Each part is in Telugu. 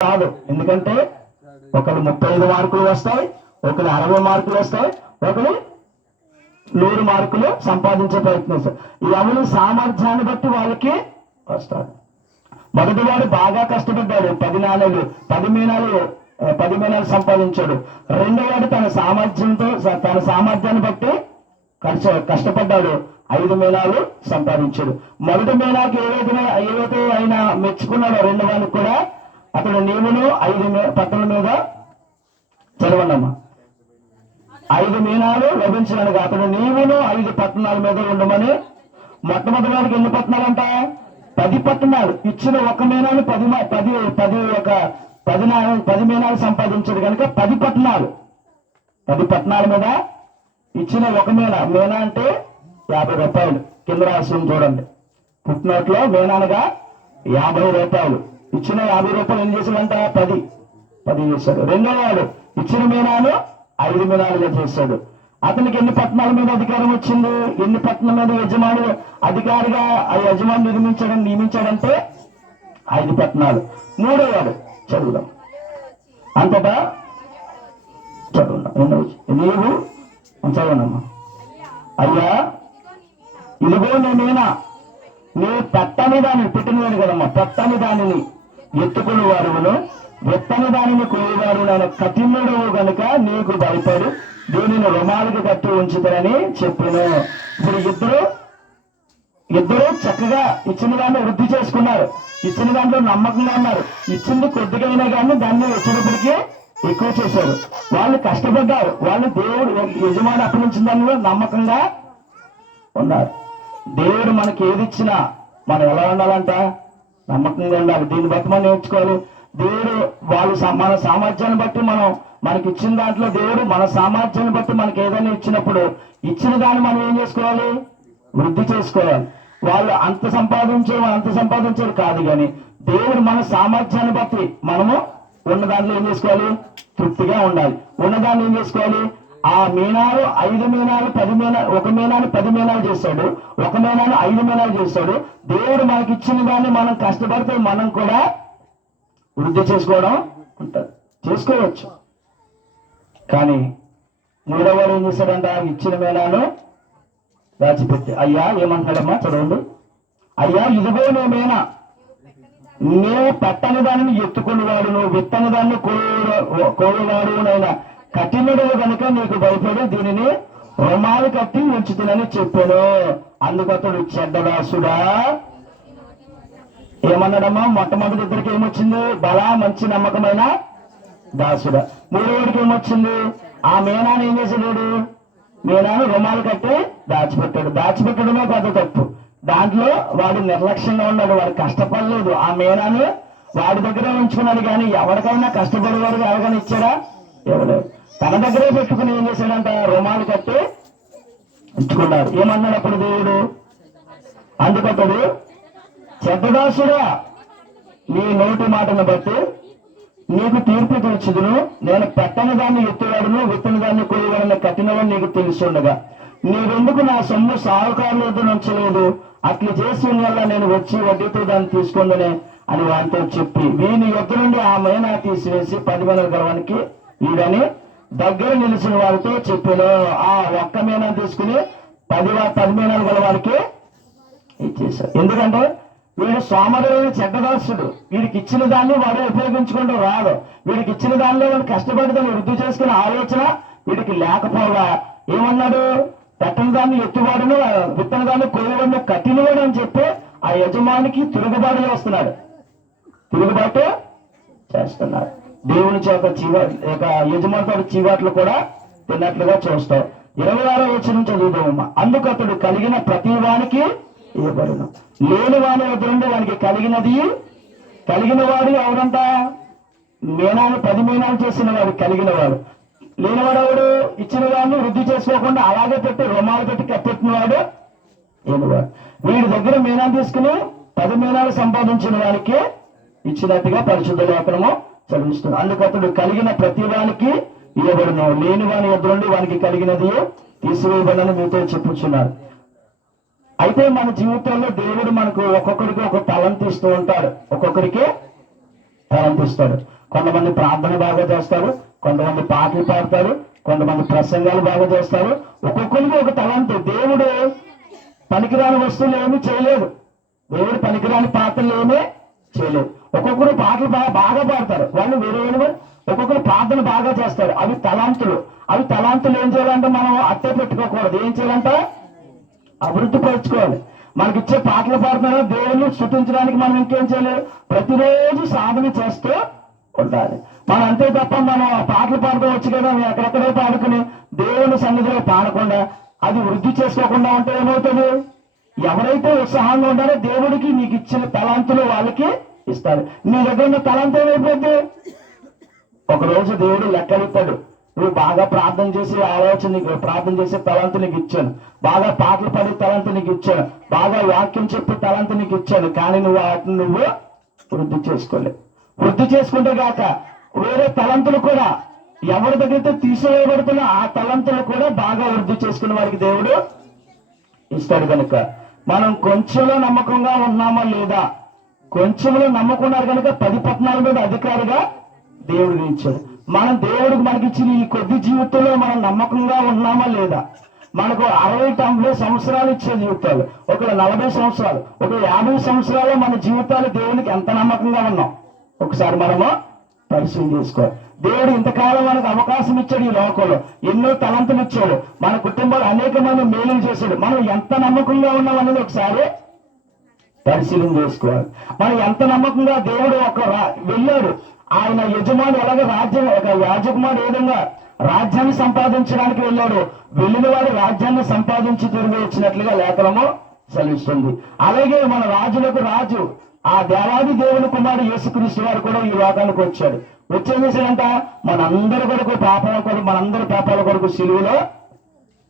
కాదు. ఎందుకంటే ఒకరు 35 మార్కులు వస్తాయి, ఒకరు 60 మార్కులు వస్తాయి, ఒకరు 100 మార్కులు సంపాదించే ప్రయత్నిస్తారు. ఎవరి సామర్థ్యాన్ని బట్టి వాళ్ళకి వస్తారు. మొదటివాడు బాగా కష్టపడ్డాడు, 10 నాణేలు 10 మీనాలు సంపాదించాడు. రెండోవాడు తన సామర్థ్యాన్ని బట్టి కష్టపడ్డాడు, 5 మీనాలు సంపాదించాడు. మొదటి మీనాకి ఏదైతే ఆయన మెచ్చుకున్నాడో రెండో వాడికి కూడా అతడు నీవును 5 పట్టణల మీద చదవండమ్మా 5 మీనాలు లభించడానికి అతడు నీవును 5 పట్టణాల మీద ఉండమని. మొట్టమొదటి వాడికి ఎన్ని పట్టణాలంట? 10 పట్టణాలు. ఇచ్చిన ఒక మీనాలు 10 మీనాలు సంపాదించాడు కనుక 10 పట్టణాల మీద ఇచ్చిన ఒక మీనా అంటే 50 రూపాయలు. కింద రాసి చూడండి, పుట్టినట్లో మీనానగా 50 రూపాయలు. ఇచ్చిన 50 రూపాయలు ఏం చేశాడంట? 10 చేశాడు. రెండో వాడు ఇచ్చిన మీనాను 5 మీనాలుగా చేశాడు. అతనికి ఎన్ని పట్టణాల మీద అధికారం వచ్చింది? ఎన్ని పట్టణాల మీద యజమాని అధికారిగా ఆ యజమాని నియమించాడంటే 5 పట్టణాలు. మూడో వాడు చదువుదాం, అంతటా చదువుదాం. నీవు చదవనమ్మా. అయ్యా ఇదిగో నీ మీనా, నీ పెట్టని దానిని, పెట్టినవాడు కదమ్మా, పెట్టని దానిని ఎత్తుకుని వారును వెత్తని దానిని కోయవారు నేను కఠినుడు గనుక నీకు భయపడి దీనిని రుమాలకు కట్టి ఉంచుతానని చెప్పాను. ఇప్పుడు ఇద్దరు చక్కగా ఇచ్చిన దాన్ని వృద్ధి చేసుకున్నారు, ఇచ్చిన దాంట్లో నమ్మకంగా ఉన్నారు. ఇచ్చింది కొద్దిగా కానీ దాన్ని వచ్చేటప్పటికి ఎక్కువ చేశారు. వాళ్ళు కష్టపడ్డారు, వాళ్ళు దేవుడు యజమాని అప్పగించిన దానిలో నమ్మకంగా ఉన్నారు. దేవుడు మనకి ఏది ఇచ్చినా మనం ఎలా ఉండాలంట? నమ్మకంగా ఉండాలి. దీన్ని బట్టి మనం నేర్చుకోవాలి. దేవుడు మన సామర్థ్యాన్ని బట్టి మనకి ఇచ్చిన దాంట్లో దేవుడు మన సామర్థ్యాన్ని బట్టి మనకి ఏదైనా ఇచ్చినప్పుడు ఇచ్చిన దాన్ని మనం ఏం చేసుకోవాలి? వృద్ధి చేసుకోవాలి. వాళ్ళు అంత సంపాదించారు కాదు, కానీ దేవుడు మన సామర్థ్యాన్ని బట్టి మనము ఉన్న దాంట్లో ఏం చేసుకోవాలి? తృప్తిగా ఉండాలి. ఉన్నదాన్ని ఏం చేసుకోవాలి? ఆ మీనాలు 5 మీనాలు 10 మీనాలు, ఒక మీనాలు 10 మీనాలు చేశాడు, ఒక మీనాలు 5 మీనాలు చేశాడు. దేవుడు మనకి ఇచ్చిన దాన్ని మనం కష్టపడితే మనం కూడా వృద్ధి చేసుకోవడం ఉంటుంది, చేసుకోవచ్చు. కానీ మూడవవాడు ఏం చేశాడంట? ఇచ్చిన మీనాను దాచిపెట్టి. అయ్యా ఏమంటున్నాడమ్మా చదవండి. అయ్యా ఇదిగో నీ మీనా, నీవు పెట్టని దానిని ఎత్తుకుని వాడు, నువ్వు విత్తని దాన్ని కోయవాడు నైనా కఠినుడు కనుక నీకు భయపడి దీనిని రుమాలు కట్టి ఉంచుతునని చెప్పాను. అందుకు అతడు చెడ్డదాసుడా ఏమన్నాడమ్మా? మొట్టమొదటి ఇద్దరికి ఏమొచ్చింది? బలా మంచి నమ్మకమైన దాసుడా. మూడోడికి ఏమొచ్చింది? ఆ మీనాను ఏం చేసాడు? మీనాను రుమాలు కట్టి దాచిపెట్టడమే పెద్ద తప్పు. దాంట్లో వాడు నిర్లక్ష్యంగా ఉన్నాడు, వాడు కష్టపడలేదు. ఆ మీనాను వాడి దగ్గరే ఉంచుకున్నాడు, కానీ ఎవరికైనా కష్టపడేవాడు ఎవరికైనా ఇచ్చాడా? ఇవ్వలేదు. తన దగ్గరే పెట్టుకుని ఏం చేశాడంట? రుమాలు కట్టి ఉంచుకున్నాడు. ఏమన్నాడు అప్పుడు దేవుడు? అందుకతడు చెడ్డదాసుడా, నీ నోటి మాటను బట్టి నీకు తీర్పు తీర్చుదును. నేను పెట్టని దాన్ని ఎత్తువాడును, విత్తని దాన్ని కోయవాడని కట్టినవని నీకు తెలుసుండగా నీవెందుకు నా సొమ్ము సాహుకారుల వద్ద ఉంచలేదు? అట్లు చేసి వల్ల నేను వచ్చి వడ్డీతో దాన్ని తీసుకుందనే అని వాటితో చెప్పి వీని యొద్ద నుండి ఆ మీనా తీసివేసి 10 మీనాలు గలవానికి వీడని దగ్గర నిలిచిన వారితో చెప్పాను. ఆ ఒక్క మీనా తీసుకుని 10 మీనాలు గలవానికి ఇచ్చేశారు. ఎందుకంటే వీడు సోమరుడైన చెడ్డదాసుడు. వీడికి ఇచ్చిన దాన్ని వాడు ఉపయోగించుకుంటూ రాడు. వీడికి ఇచ్చిన దానిలో వాడు కష్టపడి దాన్ని వృద్ధి చేసుకునే ఆలోచన వీడికి లేకపోగా ఏమన్నాడు? పెట్టని దాన్ని ఎత్తువాడును, విత్తన దాన్ని కోయవాడిని కట్టినవాడు అని చెప్పి ఆ యజమానికి తిరుగుబాటు చేస్తున్నాడు. దేవుని చేత యజమానితో చీవాట్లు కూడా తిన్నట్లుగా చూస్తాం. 26వ వచనం చదువుదామమ్మా. అందుకు అతడు కలిగిన ప్రతి వానికి ఇవ్వబడును, లేని వాని వద్ద నుండి వానికి కలిగిన వాడు ఎవరంట? మీనాలు 10 మీనాలు చేసిన వాడు కలిగిన వాడు. లేనివాడు ఎవడు? ఇచ్చిన వాడిని వృద్ధి చేసుకోకుండా అలాగే పెట్టి రుమాలు పెట్టి కప్పెట్టిన వాడు లేనివాడు. వీడి దగ్గర మీనాలు తీసుకుని 10 మీనాలు సంపాదించిన వారికి ఇచ్చినట్టుగా పరిశుద్ధ లేఖనము చదివిస్తుంది. అందుకు అతడు కలిగిన ప్రతి వానికి ఇవ్వబడును, లేని వాని వద్ద నుండి వానికి కలిగినది తీసివేయబడని మీతో చెప్పుచున్నారు. అయితే మన జీవితంలో దేవుడు మనకు ఒక్కొక్కరికి ఒక తలంతి ఇస్తూ ఉంటాడు. ఒక్కొక్కరికి తలంపు ఇస్తాడు. కొంతమంది ప్రార్థన బాగా చేస్తారు, కొంతమంది పాటలు పాడతారు, కొంతమంది ప్రసంగాలు బాగా చేస్తారు. ఒక్కొక్కరికి ఒక తలంపు. దేవుడు పనికిరాని వస్తువులు ఏమీ చేయలేదు, దేవుడు పనికిరాని పాత్రలు ఏమీ చేయలేదు. ఒక్కొక్కరు పాటలు బాగా పాడతారు, వాళ్ళు వేరే వేరే. ఒక్కొక్కరు ప్రార్థన బాగా చేస్తారు, అవి తలాంతులు. అవి తలాంతులు ఏం చేయాలంటే మనం అట్టే పెట్టుకోకూడదు. ఏం చేయాలంటే అభివృద్ధి పరచుకోవాలి. మనకి ఇచ్చే పాటలు పాడుతున్నా దేవుని స్తుతించడానికి మనం ఇంకేం చేయాలి? ప్రతిరోజు సాధన చేస్తూ ఉండాలి. మనం అంతే తప్ప మనం ఆ పాటలు పాడుతూ వచ్చి కదా ఎక్కడెక్కడో పాడుకుని దేవుని సన్నిధిలో పాడకుండా అది వృద్ధి చేసుకోకుండా ఉంటే ఏమవుతుంది? ఎవరైతే ఉత్సాహంగా ఉండాలో దేవుడికి నీకు ఇచ్చిన తలాంతులు వాళ్ళకి ఇస్తారు. నీ దగ్గర ఉన్న తలాంతం ఏమైపోద్ది? ఒకరోజు దేవుడు లెక్కలుతాడు. నువ్వు బాగా ప్రార్థన చేసి ఆలోచన, నీకు ప్రార్థన చేసే తలంతు నీకు ఇచ్చాను, బాగా పాటలు పాడే తలంతు నీకు ఇచ్చాను, బాగా వాక్యం చెప్పే తలంతు నీకు ఇచ్చాను, కానీ నువ్వు వాటిని నువ్వు వృద్ధి చేసుకోలేదు. వృద్ధి చేసుకుంటే గాక వేరే తలంతులు కూడా ఎవరి దగ్గర తీసివేయబడుతున్నా ఆ తలంతులు కూడా బాగా వృద్ధి చేసుకునే వారికి దేవుడు ఇస్తాడు. కనుక మనం కొంచెంలో నమ్మకంగా ఉన్నామా లేదా? కొంచెంలో నమ్మకున్నారు కనుక 10 పట్టణాల మీద అధికారిగా దేవుడిని ఇచ్చాడు. మనం దేవుడికి మనకిచ్చిన ఈ కొద్ది జీవితంలో మనం నమ్మకంగా ఉన్నామా లేదా? మనకు 60-90 సంవత్సరాలు ఇచ్చే జీవితాలు, ఒక 40 సంవత్సరాలు, ఒక 50 సంవత్సరాలు మన జీవితాలు దేవునికి ఎంత నమ్మకంగా ఉన్నాం ఒకసారి మనము పరిశీలన చేసుకోవాలి. దేవుడు ఇంతకాలం మనకు అవకాశం ఇచ్చాడు, ఈ లోకంలో ఎన్నో తలంతులు ఇచ్చాడు, మన కుటుంబాలు అనేక మంది మేలులు చేశాడు. మనం ఎంత నమ్మకంగా ఉన్నాం అనేది ఒకసారి పరిశీలన చేసుకోవాలి. మనం ఎంత నమ్మకంగా దేవుడు వెళ్ళాడు. ఆయన యజమాని ఎలాగ రాజ్యం, ఒక యాజకుమారుడు ఏ విధంగా రాజ్యాన్ని సంపాదించడానికి వెళ్ళాడు, వెళ్ళిన వాడు రాజ్యాన్ని సంపాదించి తిరిగి వచ్చినట్లుగా లేఖనము సెలవిస్తుంది. అలాగే మన రాజులకు రాజు, ఆ దేవాది దేవుని కుమారుడు యేసుక్రీస్తు వారు కూడా ఈ లోకానికి వచ్చాడు. వచ్చేం చేశాడంట? మనందరి కొరకు మనందరి పాపాల కొరకు సిలువలో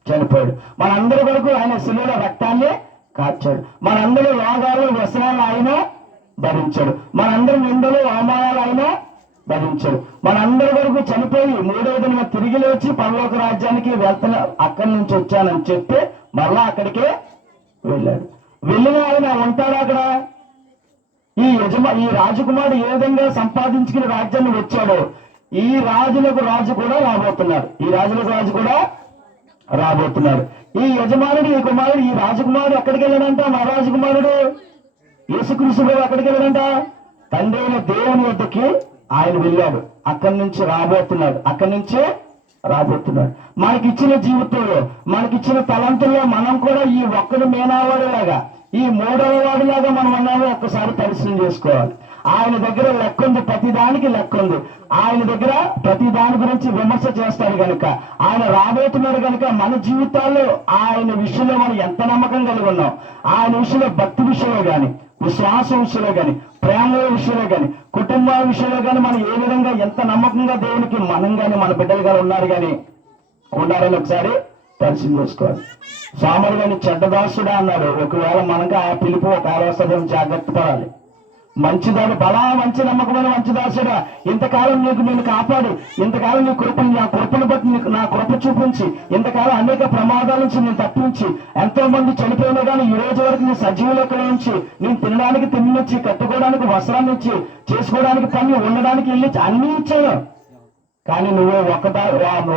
చనిపోయాడు. మనందరి కొరకు ఆయన సిలువలో రక్తాన్ని కార్చాడు. మనందరి రోగాలు వ్యసనాలు ఆయన భరించాడు. మనందరి నిందలు అవమానాలు ఆయన భరించాడు. మనందరి వరకు చనిపోయి 3వ దిన తిరిగి లేచి పరలోక రాజ్యానికి వెళ్తున్నా, అక్కడి నుంచి వచ్చానని చెప్పి మరలా అక్కడికే వెళ్ళాడు. వెళ్ళిన ఆయన ఉంటాడు అక్కడ. ఈ రాజకుమారుడు ఏ విధంగా సంపాదించుకుని రాజ్యాన్ని వచ్చాడో ఈ రాజులకు రాజు కూడా రాబోతున్నాడు. ఈ రాజులకు రాజు కూడా రాబోతున్నాడు. ఈ యజమానుడు, ఈ కుమారుడు, ఈ రాజకుమారుడు ఎక్కడికి వెళ్ళాడంట? మా రాజకుమారుడు యేసుక్రీస్తు ఎక్కడికి వెళ్ళాడంట? తండ్రి అయిన దేవుని వద్దకి ఆయన వెళ్ళాడు. అక్కడి నుంచి రాబోతున్నాడు. మనకిచ్చిన జీవితంలో, మనకిచ్చిన తలంతుల్లో మనం కూడా ఈ ఒక్కడు మేనావాడిలాగా, ఈ 3వ వాడిలాగా మనం ఉన్నామో ఒక్కసారి పరిశీలన చేసుకోవాలి. ఆయన దగ్గర లెక్క ఉంది, ప్రతిదానికి లెక్క ఉంది. ఆయన దగ్గర ప్రతి దాని గురించి విమర్శ చేస్తాడు కనుక, ఆయన రాబోతున్నాడు కనుక మన జీవితాల్లో ఆయన విషయంలో మనం ఎంత నమ్మకం కలిగి ఉన్నాం, ఆయన విషయంలో భక్తి విషయంలో కానీ, విశ్వాసం విషయంలో కానీ, ప్రేమ విషయంలో కానీ, కుటుంబాల విషయంలో కానీ మనం ఏ విధంగా ఎంత నమ్మకంగా దేవునికి మనం కానీ మన బిడ్డలు కానీ ఉన్నారని ఒకసారి పరిశీలన చేసుకోవాలి. సామరు గాని చెడ్డదాసుడా అన్నాడు. ఒకవేళ మనకు ఆ పిలుపు ఒక వస్తుందని జాగ్రత్త పడాలి. మంచిదాడు, బలా మంచి నమ్మకమైన మంచిదాసుడా, ఇంతకాలం నేను కాపాడి, ఇంతకాలం నీ కృపను, నా కృపను బట్టి నా కృప చూపించి, ఇంతకాలం అనేక ప్రమాదాల నుంచి నేను తప్పించి, ఎంతో మంది చనిపోయినా కానీ ఈ రోజు వరకు నీ సజీవులకు నుంచి నేను తినడానికి తిన్నిచ్చి, కట్టుకోవడానికి వస్త్రాన్ని ఇచ్చి, చేసుకోవడానికి పని, ఉండడానికి ఇల్లు అన్ని ఇచ్చాను. కానీ నువ్వు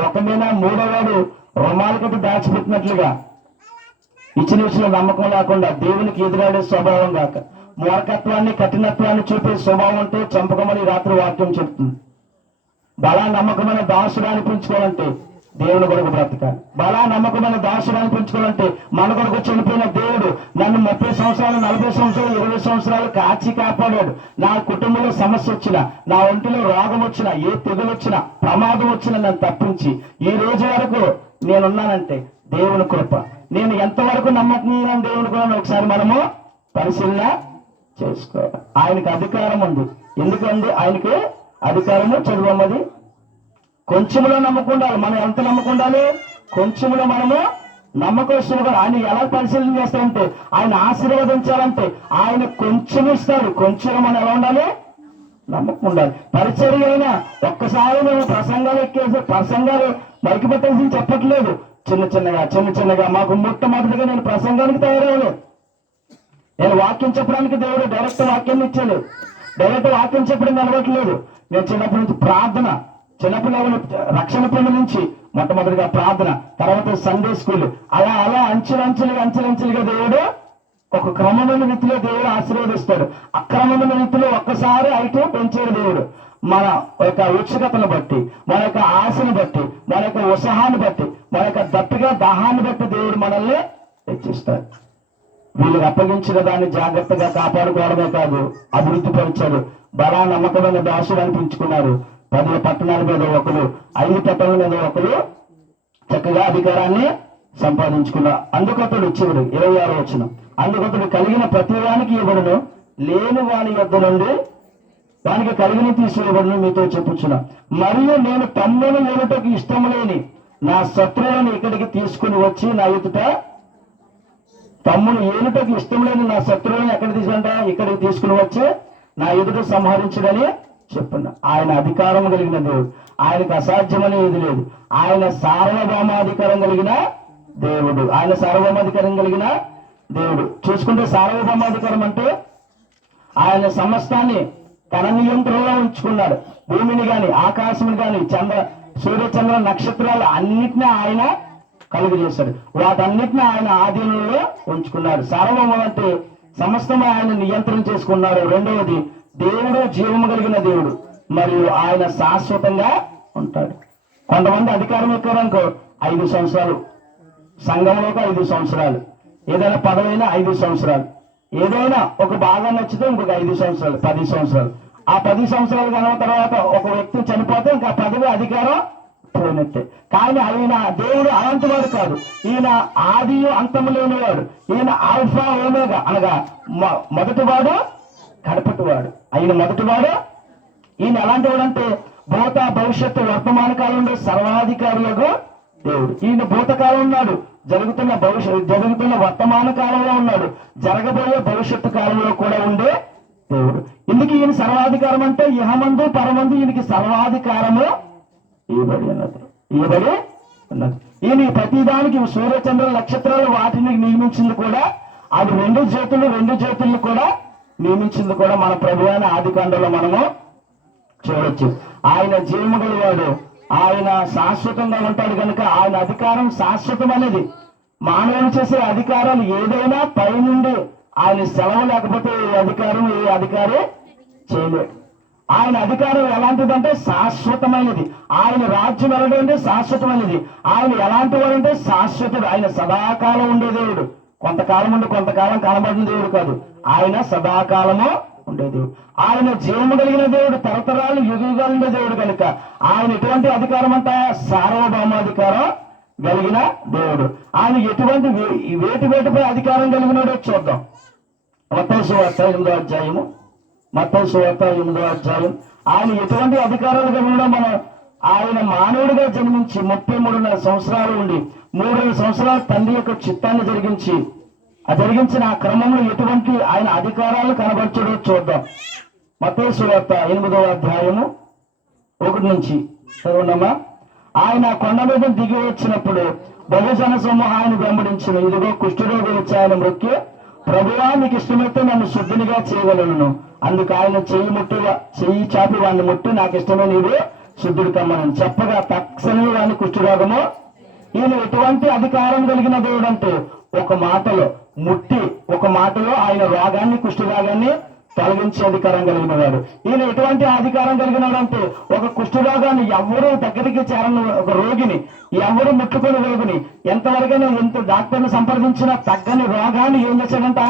ఒక మీద 3వ వాడు రుమాల కట్టి దాచిపెట్టినట్లుగా ఇచ్చిన విషయంలో నమ్మకం లేకుండా దేవునికి ఎదురాడే స్వభావం కాక మూర్ఖత్వాన్ని, కఠినత్వాన్ని చూపే స్వభావం ఉంటే చంపకమని రాత్రి వాక్యం చెప్తుంది. బలా నమ్మకమైన దాసుడు అనిపించుకోవాలంటే దేవుని కొరకు బ్రతకాలి. బలా నమ్మకమైన దాసుడు అనిపించుకోవాలంటే మన కొరకు చనిపోయిన దేవుడు నన్ను 30 సంవత్సరాలు, 40 సంవత్సరాలు, 20 సంవత్సరాలు కాచి కాపాడాడు. నా కుటుంబంలో సమస్య వచ్చినా, నా ఒంటిలో రోగం వచ్చినా, ఏ తెగులు వచ్చినా, ప్రమాదం వచ్చినా నన్ను తప్పించి ఈ రోజు వరకు నేనున్నానంటే దేవుని కృప. నేను ఎంతవరకు నమ్మకంగా దేవుని కూడా ఒకసారి మనము పరిశీలన చేసుకోవాలి. ఆయనకు అధికారం ఉంది. ఎందుకండి ఆయనకి అధికారము? చదువమ్మది. కొంచెంలో నమ్మకం ఉండాలి. మనం ఎంత నమ్మకం ఉండాలి? కొంచెంలో మనము నమ్మకస్తులుగా. ఆయన ఎలా పరిశీలన చేస్తారంటే, ఆయన ఆశీర్వదించాలంటే ఆయన కొంచెం ఇస్తాడు. కొంచెం మనం ఎలా ఉండాలి? నమ్మకం ఉండాలి. పరిచర్య అయినా ఒక్కసారి మేము ప్రసంగాలు మైకి పెట్టేసి చెప్పట్లేదు. చిన్న చిన్నగా మాకు మొట్టమొదటిగా నేను ప్రసంగానికి తయారవ్వలేదు. నేను వాక్యం చెప్పడానికి దేవుడు డైరెక్ట్ వాక్యాన్ని ఇచ్చాడు. డైరెక్ట్ వాక్యం చెప్పడం నిలబట్టలేదు. నేను చిన్నప్పటి నుంచి ప్రార్థన, చిన్నపిల్లల రక్షణ పొంది నుంచి మొట్టమొదటిగా ప్రార్థన, తర్వాత సండే స్కూల్, అలా అలా అంచెలంచెలుగా దేవుడు ఒక క్రమమైన రీతిలో దేవుడు ఆశీర్వదిస్తాడు. అక్రమమైన రీతిలో ఒక్కసారి అయితే పెంచాడు దేవుడు. మన యొక్క ఉత్సుకతను బట్టి, మన యొక్క ఆశను బట్టి, మన యొక్క ఉత్సాహాన్ని బట్టి, మన యొక్క దప్పిగా దాహాన్ని బట్టి దేవుడు మనల్ని హెచ్చిస్తాడు. వీళ్ళకి అప్పగించిన దాన్ని జాగ్రత్తగా కాపాడుకోవడమే కాదు, అభివృద్ధి పరిచారు. బలా నమ్మకమైన దాసుడు అనిపించుకున్నారు. 10 పట్టణాల మీద ఒకరు, 5 పట్టణాల మీద ఒకరు చక్కగా అధికారాన్ని సంపాదించుకున్నారు. అందుకతడు చివరి 26వ వచనం, అందుకతడు కలిగిన ప్రతి వానికి ఇవ్వడును, లేని వాని యొద్ద నుండి వానికి కలిగిన తీసివ్వబడును మీతో చెప్పుచున్నా. మరియు నేను తమ్మును ఏమిటకు ఇష్టం లేని నా శత్రువులను ఇక్కడికి తీసుకుని వచ్చి నా ఎదుట, తమ్మును ఏనుటకు ఇష్టం లేని నా శత్రువులను ఎక్కడ తీసుకుంట, ఇక్కడికి తీసుకుని వచ్చి నా ఎదుట సంహరించడని చెప్పున్నా. ఆయన అధికారం కలిగిన దేవుడు, ఆయనకు అసాధ్యమని ఏది లేదు. ఆయన సార్వభౌమాధికారం కలిగిన దేవుడు, ఆయన సార్వభౌమాధికారం కలిగిన దేవుడు. చూసుకుంటే సార్వభౌమాధికారం అంటే ఆయన సమస్తాన్ని తన నియంత్రణలో ఉంచుకున్నాడు. భూమిని గాని, ఆకాశముని గాని, సూర్యచంద్ర నక్షత్రాలు అన్నిటినీ ఆయన కలుగు చేశాడు. వాటన్నిటిని ఆయన ఆధీనంలో ఉంచుకున్నాడు. సార్వభౌమం అంటే సమస్తం ఆయన నియంత్రణ చేసుకున్నాడు. రెండవది, దేవుడు జీవము కలిగిన దేవుడు, మరియు ఆయన శాశ్వతంగా ఉంటాడు. కొంతమంది అధికారం ఎక్కారనుకో 5 సంవత్సరాలు, సంఘంలోకి 5 సంవత్సరాలు, ఏదైనా పదవైనా 5 సంవత్సరాలు, ఏదైనా ఒక బాగా నచ్చితే ఇంకొక 5 సంవత్సరాలు, 10 సంవత్సరాలు. ఆ 10 సంవత్సరాలు కన్నా తర్వాత ఒక వ్యక్తి చనిపోతే ఇంకా పదవి అధికారం పోయినట్టే. కానీ ఆయన దేవుడు అలాంటి వాడు కాదు. ఈయన ఆది అంతము లేనివాడు. ఈయన ఆల్ఫా ఓమేగా, అనగా మొదటివాడు కడపటివాడు. ఆయన మొదటివాడు. ఈయన ఎలాంటి వాడు అంటే భూత భవిష్యత్తు వర్తమాన కాలంలో సర్వాధికారులకు దేవుడు. ఈయన భూతకాలం ఉన్నాడు, జరుగుతున్న వర్తమాన కాలంలో ఉన్నాడు, జరగబోయే భవిష్యత్తు కాలంలో కూడా ఉండే దేవుడు. ఇందుకు ఈయన సర్వాధికారం అంటే ఇహమందు పరమందు ఈయనకి సర్వాధికారము ఇవ్వబడి ఉన్నది. ఈయన ప్రతిదానికి సూర్యచంద్ర నక్షత్రాలు వాటిని నియమించింది కూడా, అది 2 జ్యోతులను కూడా నియమించింది కూడా మన ప్రభువైన ఆదికాండంలో మనము చూడొచ్చు. ఆయన జీవము గలవాడు, ఆయన శాశ్వతంగా ఉంటాడు కనుక ఆయన అధికారం శాశ్వతం అనేది. మానవులు చేసే అధికారాలు ఏదైనా పైనుండి ఆయన సెలవు లేకపోతే ఏ అధికారి చేయలేడు. ఆయన అధికారం ఎలాంటిదంటే శాశ్వతమైనది. ఆయన రాజ్యం ఎలాంటిదంటే శాశ్వతమైనది. ఆయన ఎలాంటి వాడంటే శాశ్వతుడు. ఆయన సదాకాలం ఉండే దేవుడు. కొంతకాలం ఉండి కొంతకాలం కనబడిన దేవుడు కాదు. ఆయన సదాకాలము ఉండే దేవుడు. ఆయన జీవము కలిగిన దేవుడు, తరతరాలు యుగాలు ఉండే దేవుడు కనుక ఆయన ఎటువంటి అధికారం అంట, సార్వభౌమాధికారం కలిగిన దేవుడు. ఆయన ఎటువంటి వేటిపై అధికారం కలిగినాడో చూద్దాం. మత్తయి సువార్త 8వ అధ్యాయము, మత్తయి సువార్త 8వ అధ్యాయం. ఆయన ఎటువంటి అధికారాలు కలిగినా మనం, ఆయన మానవుడిగా జన్మించి 33.5 సంవత్సరాలు ఉండి 3 సంవత్సరాలు తండ్రి యొక్క చిత్తాన్ని జరిగించిన ఆ క్రమంలో ఎటువంటి ఆయన అధికారాలు కనబరచడో చూద్దాం. మత్తయి సువార్త 8వ అధ్యాయము 1 నుంచి చదువున్నామా. ఆయన కొండ మీద దిగి వచ్చినప్పుడు బహుజన సమూహం ఆయన వెంబడించిన. ఇదిగో కుష్ఠరోగి వచ్చి ఆయన మృక్కి, ప్రభువా నీకు ఇష్టమైతే నన్ను శుద్ధినిగా చేయగలను. అందుకు ఆయన చెయ్యి చాపి వాడిని ముట్టి, నాకు ఇష్టమే నీవు శుద్ధుడు కమ్మని చెప్పగా తక్షణమే వాడిని కుష్ఠరోగము. ఈయన ఎటువంటి అధికారం కలిగిన దేవుడు అంటే ఒక మాటలో ఆయన రోగాన్ని, కుష్ఠరోగాన్ని తొలగించే అధికారం కలిగిన వాడు. ఈయన ఎటువంటి అధికారం కలిగినాడు అంటే ఒక కుష్ఠరోగాన్ని ఎవరు దగ్గరికి చేరని ఒక రోగిని, ఎవరు ముట్టుకుని రోగిని, ఎంతవరకైనా ఎంత డాక్టర్ని సంప్రదించినా తగ్గని రోగాన్ని ఏం చేశాడంట,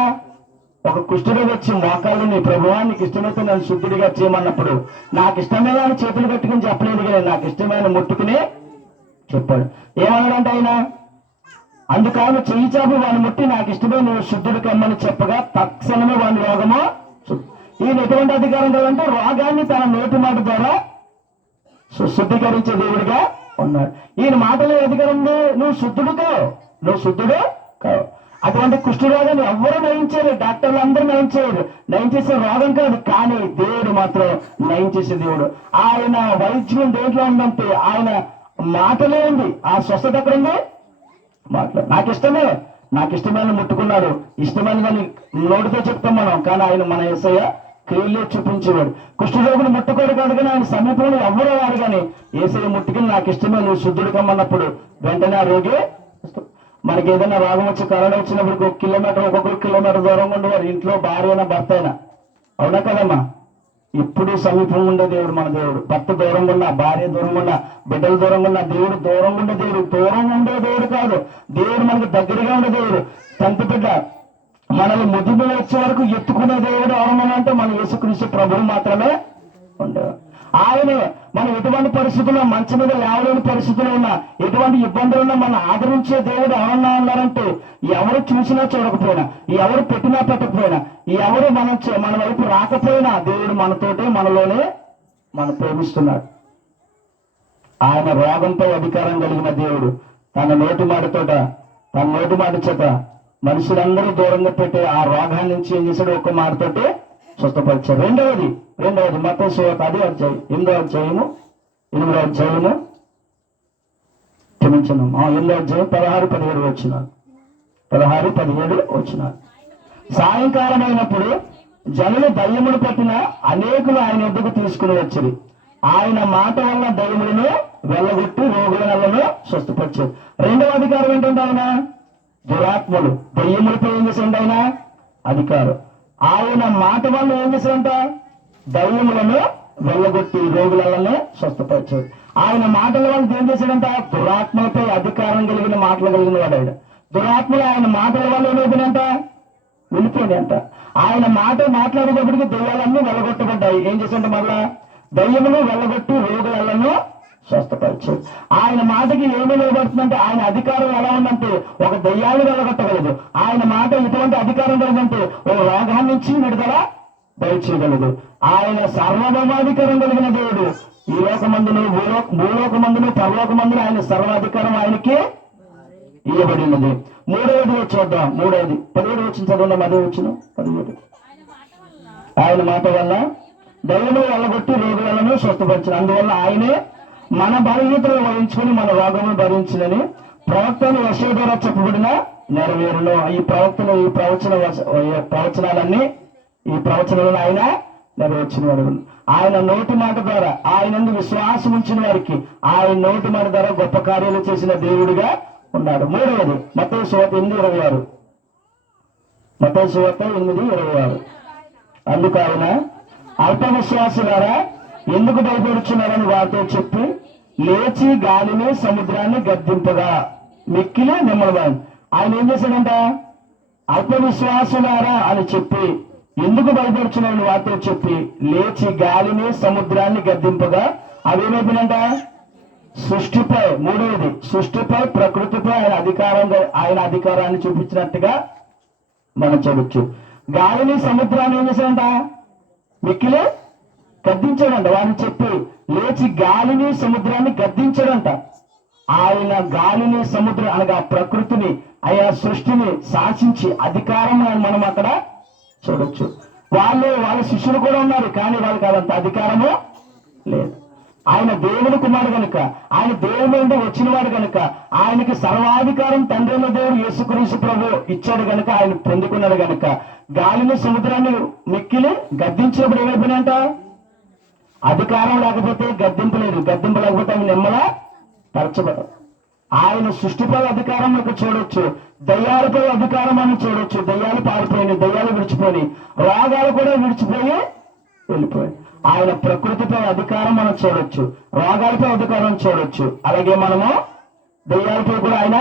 ఒక కుష్ఠరోగి వచ్చి మోకాళ్ళు, నీ ప్రభువానికి ఇష్టమైతే నన్ను శుద్ధుడిగా చేయమన్నప్పుడు నాకు ఇష్టమైన అని చేతులు పెట్టుకుని చెప్పలేదు కానీ నాకు ఇష్టమైన ముట్టుకుని చెప్పాడు. ఏమన్నాడంటే ఆయన, అందుకని చెయ్యి చాపి వాడిని ముట్టి నాకు ఇష్టమే నువ్వు శుద్ధుడు కమ్మని చెప్పగా తక్షణమే వాడి రోగము. ఈయన ఎటువంటి అధికారం కాదంటే రోగాన్ని తన నోటి మాట ద్వారా శుద్ధీకరించే దేవుడిగా ఉన్నాడు. ఈయన మాటలో అధికారం ఉంది, నువ్వు శుద్ధుడు కావు. అటువంటి కుష్ఠరోగాన్ని ఎవ్వరూ నయం చేయరు, డాక్టర్లు అందరూ నయం చేయరు. నయం చేసే రోగం కాదు, కానీ దేవుడు మాత్రం నయం చేసే దేవుడు. ఆయన వైద్యం దేంట్లో ఉందంటే ఆయన మాటలే ఉంది. ఆ స్వస్థత ఎక్కడ ఉంది? మాటలు. నాకు ఇష్టమైన ముట్టుకున్నాడు, ఇష్టమైన కానీ నోటితో చెప్తాం మనం, కానీ ఆయన మన యేసయ్య క్రియల్లో చూపించేవాడు. కుష్ఠరోగులు ముట్టుకోడు కాదు కానీ ఆయన సమీపంలో ఎవరో వాడు కానీ యేసయ్య ముట్టుకుని నాకు ఇష్టమే నువ్వు శుద్ధుడు కమ్మన్నప్పుడు వెంటనే ఆ రోగి. మనకి ఏదైనా రోగం వచ్చి కరోనా వచ్చినప్పుడు ఒక్కొక్కరు కిలోమీటర్ దూరంగా ఉండేవారు, ఇంట్లో భార్య అయినా భర్త అయినా. అవునా కదమ్మా? ఇప్పుడు సమీపంగా ఉండే దేవుడు మన దేవుడు. భర్త దూరంగా ఉన్నా, భార్య దూరంగా ఉన్నా, బిడ్డలు దూరంగా ఉన్నా, దేవుడు దూరంగా ఉండే దేవుడు. దూరంగా ఉండే దేవుడు కాదు, దేవుడు మనకి దగ్గరగా ఉండే దేవుడు. తండ్రి బిడ్డ మనల్ని ముద్దు వచ్చే వరకు ఎత్తుకునే దేవుడు ఎవరన్నా మన యేసుక్రీస్తు ప్రభువు మాత్రమే ఉండేవాడు. ఆయన మనం ఎటువంటి పరిస్థితుల్లో మంచం మీద లేవలేని పరిస్థితులు ఉన్నా, ఎటువంటి ఇబ్బందులు ఉన్నా మన ఆదరించే దేవుడు ఎవరన్నా ఉన్నారంటే ఎవరు చూసినా చూడకపోయినా, ఎవరు పెట్టినా పెట్టకపోయినా, ఎవరు మన వైపు రాకపోయినా దేవుడు మనతోటే మనలోనే మనం ప్రేమిస్తున్నాడు. ఆయన రోగంపై అధికారం కలిగిన దేవుడు తన నోటి మాట చేత మనుషులందరూ దూరంగా పెట్టే ఆ రోగాన్ని నుంచి ఏం చేశాడు? ఒక్క మాటతోటి స్వస్థపరిచాడు. రెండవది మత్తయి సువార్త 8వ అధ్యాయం 8వ అధ్యాయము 16-17 వచ్చినారు. సాయంకాలం అయినప్పుడు జనులు దయ్యములు పట్టిన అనేకులు ఆయన వద్దకు తీసుకుని వచ్చారు. ఆయన మాట వల్ల దయ్యములను వెళ్ళగొట్టి రోగులను స్వస్థపరిచారు. రెండవ అధికారం ఏంటంటే ఆయన దురాత్మలు దయ్యములపై ఏం చేశాడు? ఆయన అధికారం. ఆయన మాట వల్ల ఏం చేశాడంట? దయ్యములను వెళ్ళగొట్టి రోగులను స్వస్థపరిచాడు. ఆయన మాటల వల్ల ఏం చేశాడంట? దురాత్మలపై అధికారం కలిగిన మాటలు కలిగిన వాడు ఆయన. దురాత్మలు ఆయన మాటల వల్ల ఏమైపోయినంట? వెళ్ళిపోయినాయంట. ఆయన మాట మాట్లాడేటప్పటికి దయ్యాలన్నీ వెళ్ళగొట్టబడ్డాయి. ఏం చేశాడంట? మళ్ళా దయ్యములు వెళ్ళగొట్టి రోగులను స్వస్థపరిచాడు. ఆయన మాటకి ఏమి నిలబడుతుందంటే ఆయన అధికారం ఎలా ఉందంటే ఒక దయ్యాన్ని వెళ్ళగొట్టగలదు. ఆయన మాట ఎటువంటి అధికారం కలిగిందంటే ఒక రోగాన్ని నుంచి విడుదల దయచేయగలదు. ఆయన సర్వభౌమాధికారం కలిగిన దేవుడు. ఈ లోకమందును భూలోకమందును పరలోకమందును ఆయన సర్వాధికారం ఆయనకి ఇవ్వబడినది. మూడవది చూద్దాం. 17 వచ్చిన చదవండి. అదే వచ్చిన 17. ఆయన మాట వల్ల దయ్యములు వెళ్ళగొట్టి రోగులను స్వస్థపరిచారు. అందువల్ల ఆయనే మన బలహీనతలు వహించుకుని మన రోగములు భరించినని ప్రవక్తలు యెషయా ద్వారా చెప్పబడిన నెరవేరును. ఈ ప్రవచనాలను ఆయన నెరవేర్చిన వాడు. ఆయన నోటి మాట ద్వారా ఆయన విశ్వాసం ఉంచిన వారికి ఆయన నోటి మాట ద్వారా గొప్ప కార్యాలు చేసిన దేవుడిగా ఉన్నాడు. మూడవది మత్తయి సువార్త 8:26. మత్తయి సువార్త 8:26. అందుకు ఆయన అల్ప విశ్వాసులారా ఎందుకు భయపడుచున్నారని వారితో చెప్పి లేచి గాలిని సముద్రాన్ని గద్దింపగా మిక్కిలి నిమ్మలమైంది. ఆయన ఏం చేశాడంట? అల్ప విశ్వాసులారా అని చెప్పి ఎందుకు భయపడుచున్నారని వారితో చెప్పి లేచి గాలిని సముద్రాన్ని గద్దింపగా అవేమైపోయినంట? సృష్టిపై. మూడవది సృష్టిపై ప్రకృతిపై ఆయన అధికారాన్ని చూపించినట్టుగా మనం చెప్పచ్చు. గాలిని సముద్రాన్ని ఏం చేశాడంట? మిక్కిలి గద్దించాడంట. వారిని చెప్పి లేచి గాలిని సముద్రాన్ని గద్దించాడంట. ఆయన గాలిని సముద్రం అనగా ప్రకృతిని ఆయా సృష్టిని శాసించి అధికారం మనం అక్కడ చూడొచ్చు. వాళ్ళ శిష్యులు కూడా ఉన్నారు, కానీ వాళ్ళకి అదంత అధికారము లేదు. ఆయన దేవుని కుమారుడు కనుక, ఆయన దేవుని నుండి వచ్చిన వాడు కనుక ఆయనకి సర్వాధికారం తండ్రి అయిన దేవుడు యేసుక్రీస్తు ప్రభు ఇచ్చాడు కనుక ఆయన పొందుకున్నాడు కనుక గాలిని సముద్రాన్ని మిక్కిలి గద్దించినప్పుడు ఏమైపోయినంట? అధికారం లేకపోతే గద్దింపు లేదు, గద్దింపు లేకపోతే ఆయన నిమ్మల పరచబడదు. ఆయన సృష్టిపై అధికారం మనకు చూడొచ్చు, దయ్యాలపై అధికారం మనం చూడొచ్చు. దయ్యాలు పారిపోయినాయి, దయ్యాలు విడిచిపోయి, రోగాలు కూడా విడిచిపోయి వెళ్ళిపోయాయి. ఆయన ప్రకృతిపై అధికారం మనం చూడొచ్చు, రోగాలపై అధికారం చూడొచ్చు. అలాగే మనము దయ్యాలపై కూడా ఆయన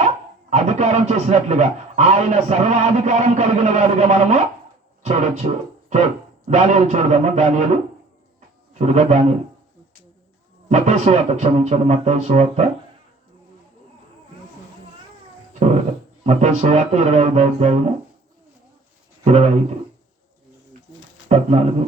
అధికారం చేసినట్లుగా ఆయన సర్వాధికారం కలిగిన వాడిగా మనము చూడొచ్చు. దానియేలు చూడదామా? దానియేలు మత్తయి సువార్త, క్షమించండి, మత్తయి సువార్త చూడదు. మత్తయి సువార్త 25వ అధ్యాయము 25, 14.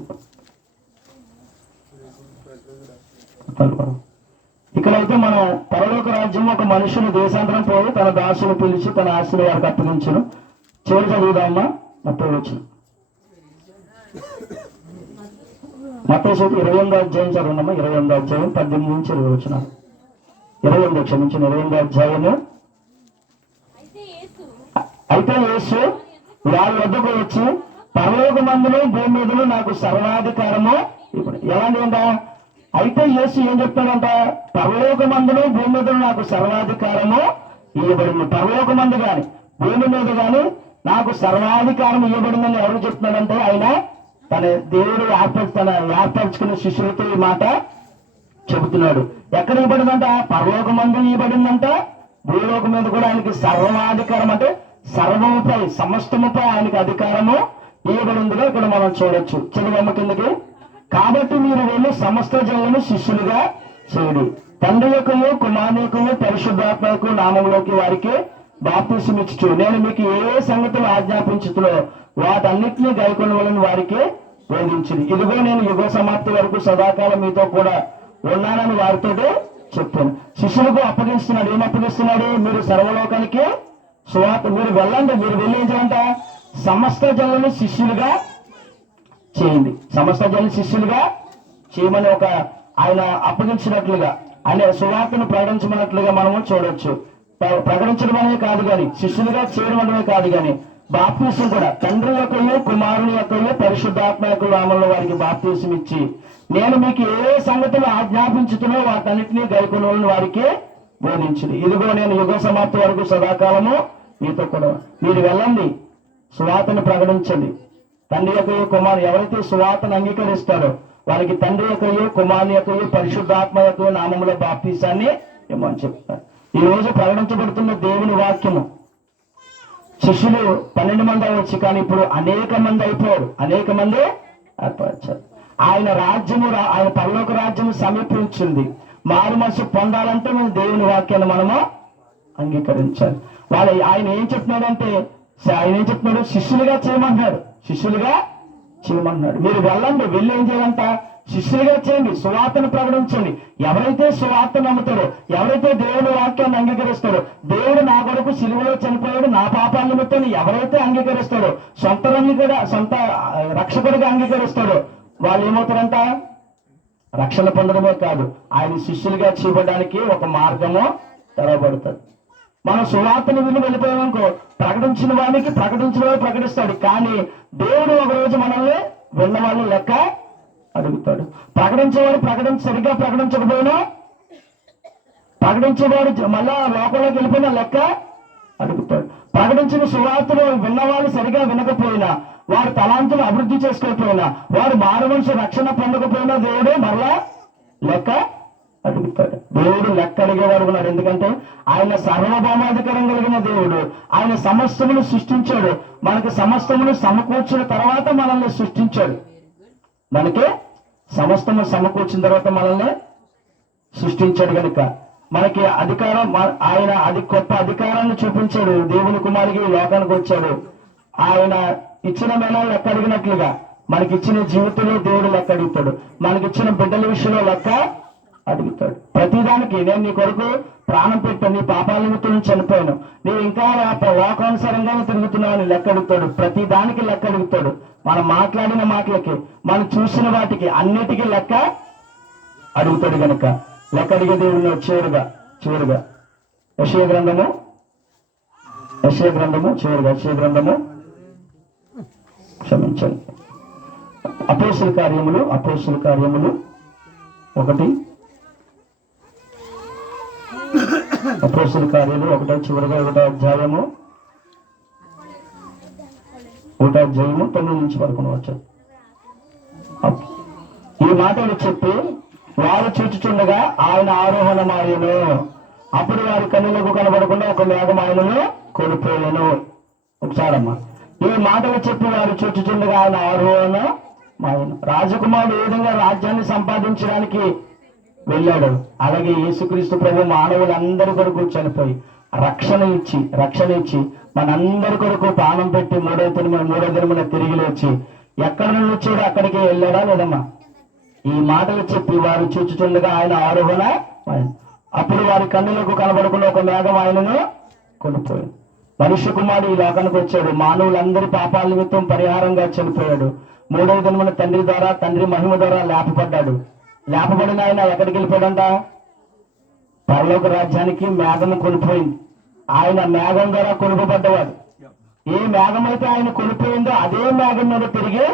ఇక్కడైతే మనం పరలోక రాజ్యం ఒక మనుషులు దేశాంతరం పోయి తన దాసును పిలిచి తన ఆస్తులు వారికి అప్పగించను. చివరి చదువుదామా? మత్తయి వచ్చిన మత్తయి 28వ అధ్యాయం చదవమ్మా. 28వ అధ్యాయం 18-20 వచ్చిన 28వ అధ్యాయము. అయితే యేసు వారి వద్దకు వచ్చి పరలోకమందును భూమి మీదను నాకు సర్వాధికారము ఇప్పుడు ఎలాంటిదంట. అయితే యేసు ఏం చెప్తాడంట, పరలోకమందును భూమి మీదను నాకు సర్వాధికారము ఇవ్వబడింది. పరలోకమందు గాని భూమి మీద గాని నాకు సర్వాధికారం ఇవ్వబడిందని ఎవరు చెప్తున్నాడంటే ఆయన తన దేవుడు ఏర్పరచుకున్న శిష్యులతో ఈ మాట చెబుతున్నాడు. ఎక్కడ ఇవ్వబడిందంట, పరలోకమందు ఇవ్వబడిందంట, భూలోకం మీద కూడా ఆయనకి సర్వాధికారం అంటే సర్వముపై సమస్తముపై ఆయనకి అధికారము ఇవ్వబడిందిగా ఇక్కడ మనం చూడొచ్చు. చదువు కిందకి. కాబట్టి మీరు వెళ్ళి సమస్త జనులను శిష్యులుగా చేయండి, తండ్రి యొక్కయు కుమారుని యొక్కయు పరిశుద్ధాత్మ యొక్క నామంలోకి వారికి బాప్తిసం ఇచ్చుచు నేను మీకు ఏ సంగతులు ఆజ్ఞాపించుతులో వాటన్నిటినీ గైకొనవలని వారికి బోధించింది. ఇదిగో నేను యుగ సమాప్తి వరకు సదాకాలం మీతో కూడా ఉన్నానని వారితో చెప్పాను. శిష్యులకు అప్పగిస్తున్నాడు. ఏం అప్పగిస్తున్నాడు, మీరు సర్వలోకానికి సువార్త మీరు వెళ్ళండి, మీరు వెళ్ళి ఏం చేయంట, సమస్త జనులను శిష్యులుగా చేయండి, సమస్త జనులు శిష్యులుగా చేయమని ఒక ఆయన అప్పగించినట్లుగా ఆయన సువార్తను ప్రకటించమన్నట్లుగా మనము చూడొచ్చు. ప్రకటించడం అనే కాదు కానీ శిష్యులుగా చేయడం అనేవి కాదు కానీ బాప్తీసం కూడా తండ్రి యొక్కయు కుమారుని యొక్కయు పరిశుద్ధాత్మ యొక్క నామంలో వారికి బాప్తీసం ఇచ్చి నేను మీకు ఏ సంగతులు ఆజ్ఞాపించుతున్నో వాటన్నిటినీ గైకొనవలని వారికి బోధించింది. ఇదిగో నేను యుగ సమాప్తి వరకు సదాకాలము మీతో కూడా మీరు వెళ్ళండి, సువార్తను ప్రకటించండి. తండ్రి యొక్కయు కుమారు ఎవరైతే సువార్తను అంగీకరిస్తారో వారికి తండ్రి యొక్కయు కుమారుని యొక్కయు పరిశుద్ధాత్మ యొక్క నామంలో బాప్తీసాన్ని ఇవ్వమని చెప్తారు. ఈ రోజు ప్రకటించబడుతున్న దేవుని వాక్యము శిష్యులు 12 మంది అవ్వచ్చు, కానీ ఇప్పుడు అనేక మంది అయిపోయారు, అనేక మంది ఏర్పరచారు. ఆయన రాజ్యము ఆయన పరలోక రాజ్యము సమీపించింది. మారు మనసు పొందాలంటే మనం దేవుని వాక్యాన్ని మనము అంగీకరించాలి. ఆయన ఏం చెప్తున్నాడంటే ఆయన ఏం చెప్తున్నాడు, శిష్యులుగా చేయమంటున్నాడు, శిష్యులుగా చేయమంటున్నాడు. మీరు వెళ్ళండి, వెళ్ళి ఏం చేయాలంట, శిష్యులుగా చేయండి, సువార్తను ప్రకటించండి. ఎవరైతే సువార్తను నమ్ముతారో, ఎవరైతే దేవుని వాక్యాన్ని అంగీకరిస్తారో, దేవుడు నా కొరకు సిలువలో చనిపోయాడు నా పాపాల నిమిత్తం ఎవరైతే అంగీకరిస్తారో, సొంత రక్షకుడిగా అంగీకరిస్తారో వాళ్ళు ఏమవుతారంట, రక్షణ పొందడమే కాదు ఆయన శిష్యులుగా చేయబడడానికి ఒక మార్గము తెరవబడుతుంది. మనం సువార్తను విని వెళ్ళిపోయామనుకో, ప్రకటించిన వాడికి ప్రకటించిన వాడు ప్రకటిస్తాడు, కానీ దేవుడు ఒక రోజు మనల్ని విన్న వాళ్ళు లెక్క అడుగుతాడు. ప్రకటించేవాడు సరిగ్గా ప్రకటించకపోయినా, ప్రకటించేవాడు మళ్ళా లోకంలోకి వెళ్ళిపోయినా లెక్క అడుగుతాడు. ప్రకటించిన సువార్తను విన్నవాళ్ళు సరిగా వినకపోయినా, వాడు తలాంతులు అభివృద్ధి చేసుకోకపోయినా, వాడు మారు మనిషి రక్షణ పొందకపోయినా దేవుడు మరలా లెక్క అడుగుతాడు. దేవుడు లెక్క అడిగేవాడు ఉన్నాడు. ఎందుకంటే ఆయన సర్వభౌమాధికారం కలిగిన దేవుడు. ఆయన సమస్తమును సృష్టించాడు. మనకి సమస్తమును సమకూర్చిన తర్వాత మనల్ని సృష్టించాడు. మనకి సమస్తము సమకూర్చిన తర్వాత మనల్ని సృష్టించాడు కనుక మనకి అధికారం, ఆయన గొప్ప అధికారాన్ని చూపించాడు. దేవుని కుమారుడికి లోకానికి వచ్చాడు. ఆయన ఇచ్చిన మేళాలు లెక్క అడిగినట్లుగా మనకిచ్చిన జీవితంలో దేవుడు లెక్క అడుగుతాడు. మనకిచ్చిన బిడ్డల విషయంలో లెక్క అడుగుతాడు. ప్రతిదానికి నేను నీ కొరకు ప్రాణం పెట్టాను, నీ పాపాల నిమిత్తం చనిపోయాను, నీవు ఇంకా లోకానుసారంగానే తిరుగుతున్నావు అని లెక్క అడుగుతాడు. ప్రతి దానికి లెక్క అడుగుతాడు. మనం మాట్లాడిన మాటలకి, మనం చూసిన వాటికి అన్నిటికీ లెక్క అడుగుతాడు. కనుక లెక్క అడిగే దేవుడు చివరిగా యెషయా గ్రంథము చివరిగా క్షమించండి, అపోస్తుల కార్యములు 1 అపోస్తుల కార్యాలు 1 చివరిగా 1 అధ్యాయము 9 నుంచి 11 వచ్చారు. ఈ మాటలు చెప్పి వారు చూచుచుండగా ఆయన ఆరోహణ మాయను. అప్పుడు వారి కన్నులకు కనబడకుండా ఒక మేఘం ఆయనను కొనిపోయాను. ఒకసారమ్మా, ఈ మాటలు చెప్పి వారు చూచుచుండగా ఆయన ఆరోహణ మాయను. రాజకుమారుడు ఏ విధంగా రాజ్యాన్ని సంపాదించడానికి వెళ్ళాడు, అలాగే యేసుక్రీస్తు ప్రభు మానవులందరి కొరకు చనిపోయి రక్షణ ఇచ్చి మనందరి కొరకు ప్రాణం పెట్టి మూడో దినమున తిరిగి లేచి ఎక్కడ నుండి వచ్చాడో అక్కడికి వెళ్ళాడా లేదమ్మా? ఈ మాటలు చెప్పి వారు చూచుచుండగా ఆయన ఆరోహణ. అప్పుడు వారి కన్నులకు కనబడకుండా ఒక మేఘం ఆయనను కొనిపోయింది. మనుష్య కుమారుడు ఈ లోకానికి వచ్చాడు, మానవులందరి పాపాల నిమిత్తం పరిహారంగా చనిపోయాడు. మూడవ దినమున తండ్రి మహిమ ద్వారా లేపబడిన ఆయన ఎక్కడికి వెళ్ళిపోయాడంట? పరలోక రాజ్యానికి మేఘము కొనిపోయింది. ఆయన మేఘం ద్వారా కొనుపబడ్డవాడు. ఏ మేఘం అయితే ఆయన కొనిపోయిందో అదే మేఘం మీద తిరిగి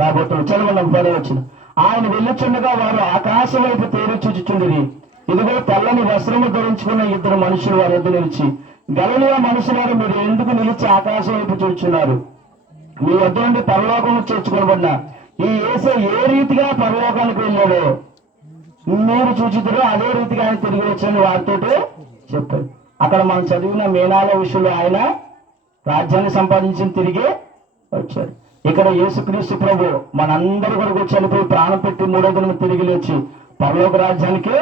రాబోతున్నాడు. చదవండి 10వ వచనం. ఆయన వెళ్ళుచుండగా వారు ఆకాశం వైపు తేరి చూచుచుండిరి. ఇదిగో తెల్లని వస్త్రము ధరించుకున్న 2 మనుషులు వారి వద్ద నిలిచి, గలిలయ మనుషులారు, మీరు ఎందుకు నిలిచి ఆకాశం వైపు చూచున్నారు? మీ వద్ద నుండి పరలోకము చేర్చుకోబడిన ఈ యేసు ఏ రీతిగా పరలోకానికి వెళ్ళాడో మీరు చూచుతారో అదే రీతిగా ఆయన తిరిగి వచ్చాను వారితో చెప్పారు. అక్కడ మనం చదివిన మేనాల విషయంలో ఆయన రాజ్యాన్ని సంపాదించిన తిరిగి వచ్చారు. ఇక్కడ యేసుక్రీస్తు ప్రభు మనందరి కొరకు చనిపోయి ప్రాణం పెట్టి 3వ దినం తిరిగి లేచి పరలోక రాజ్యానికి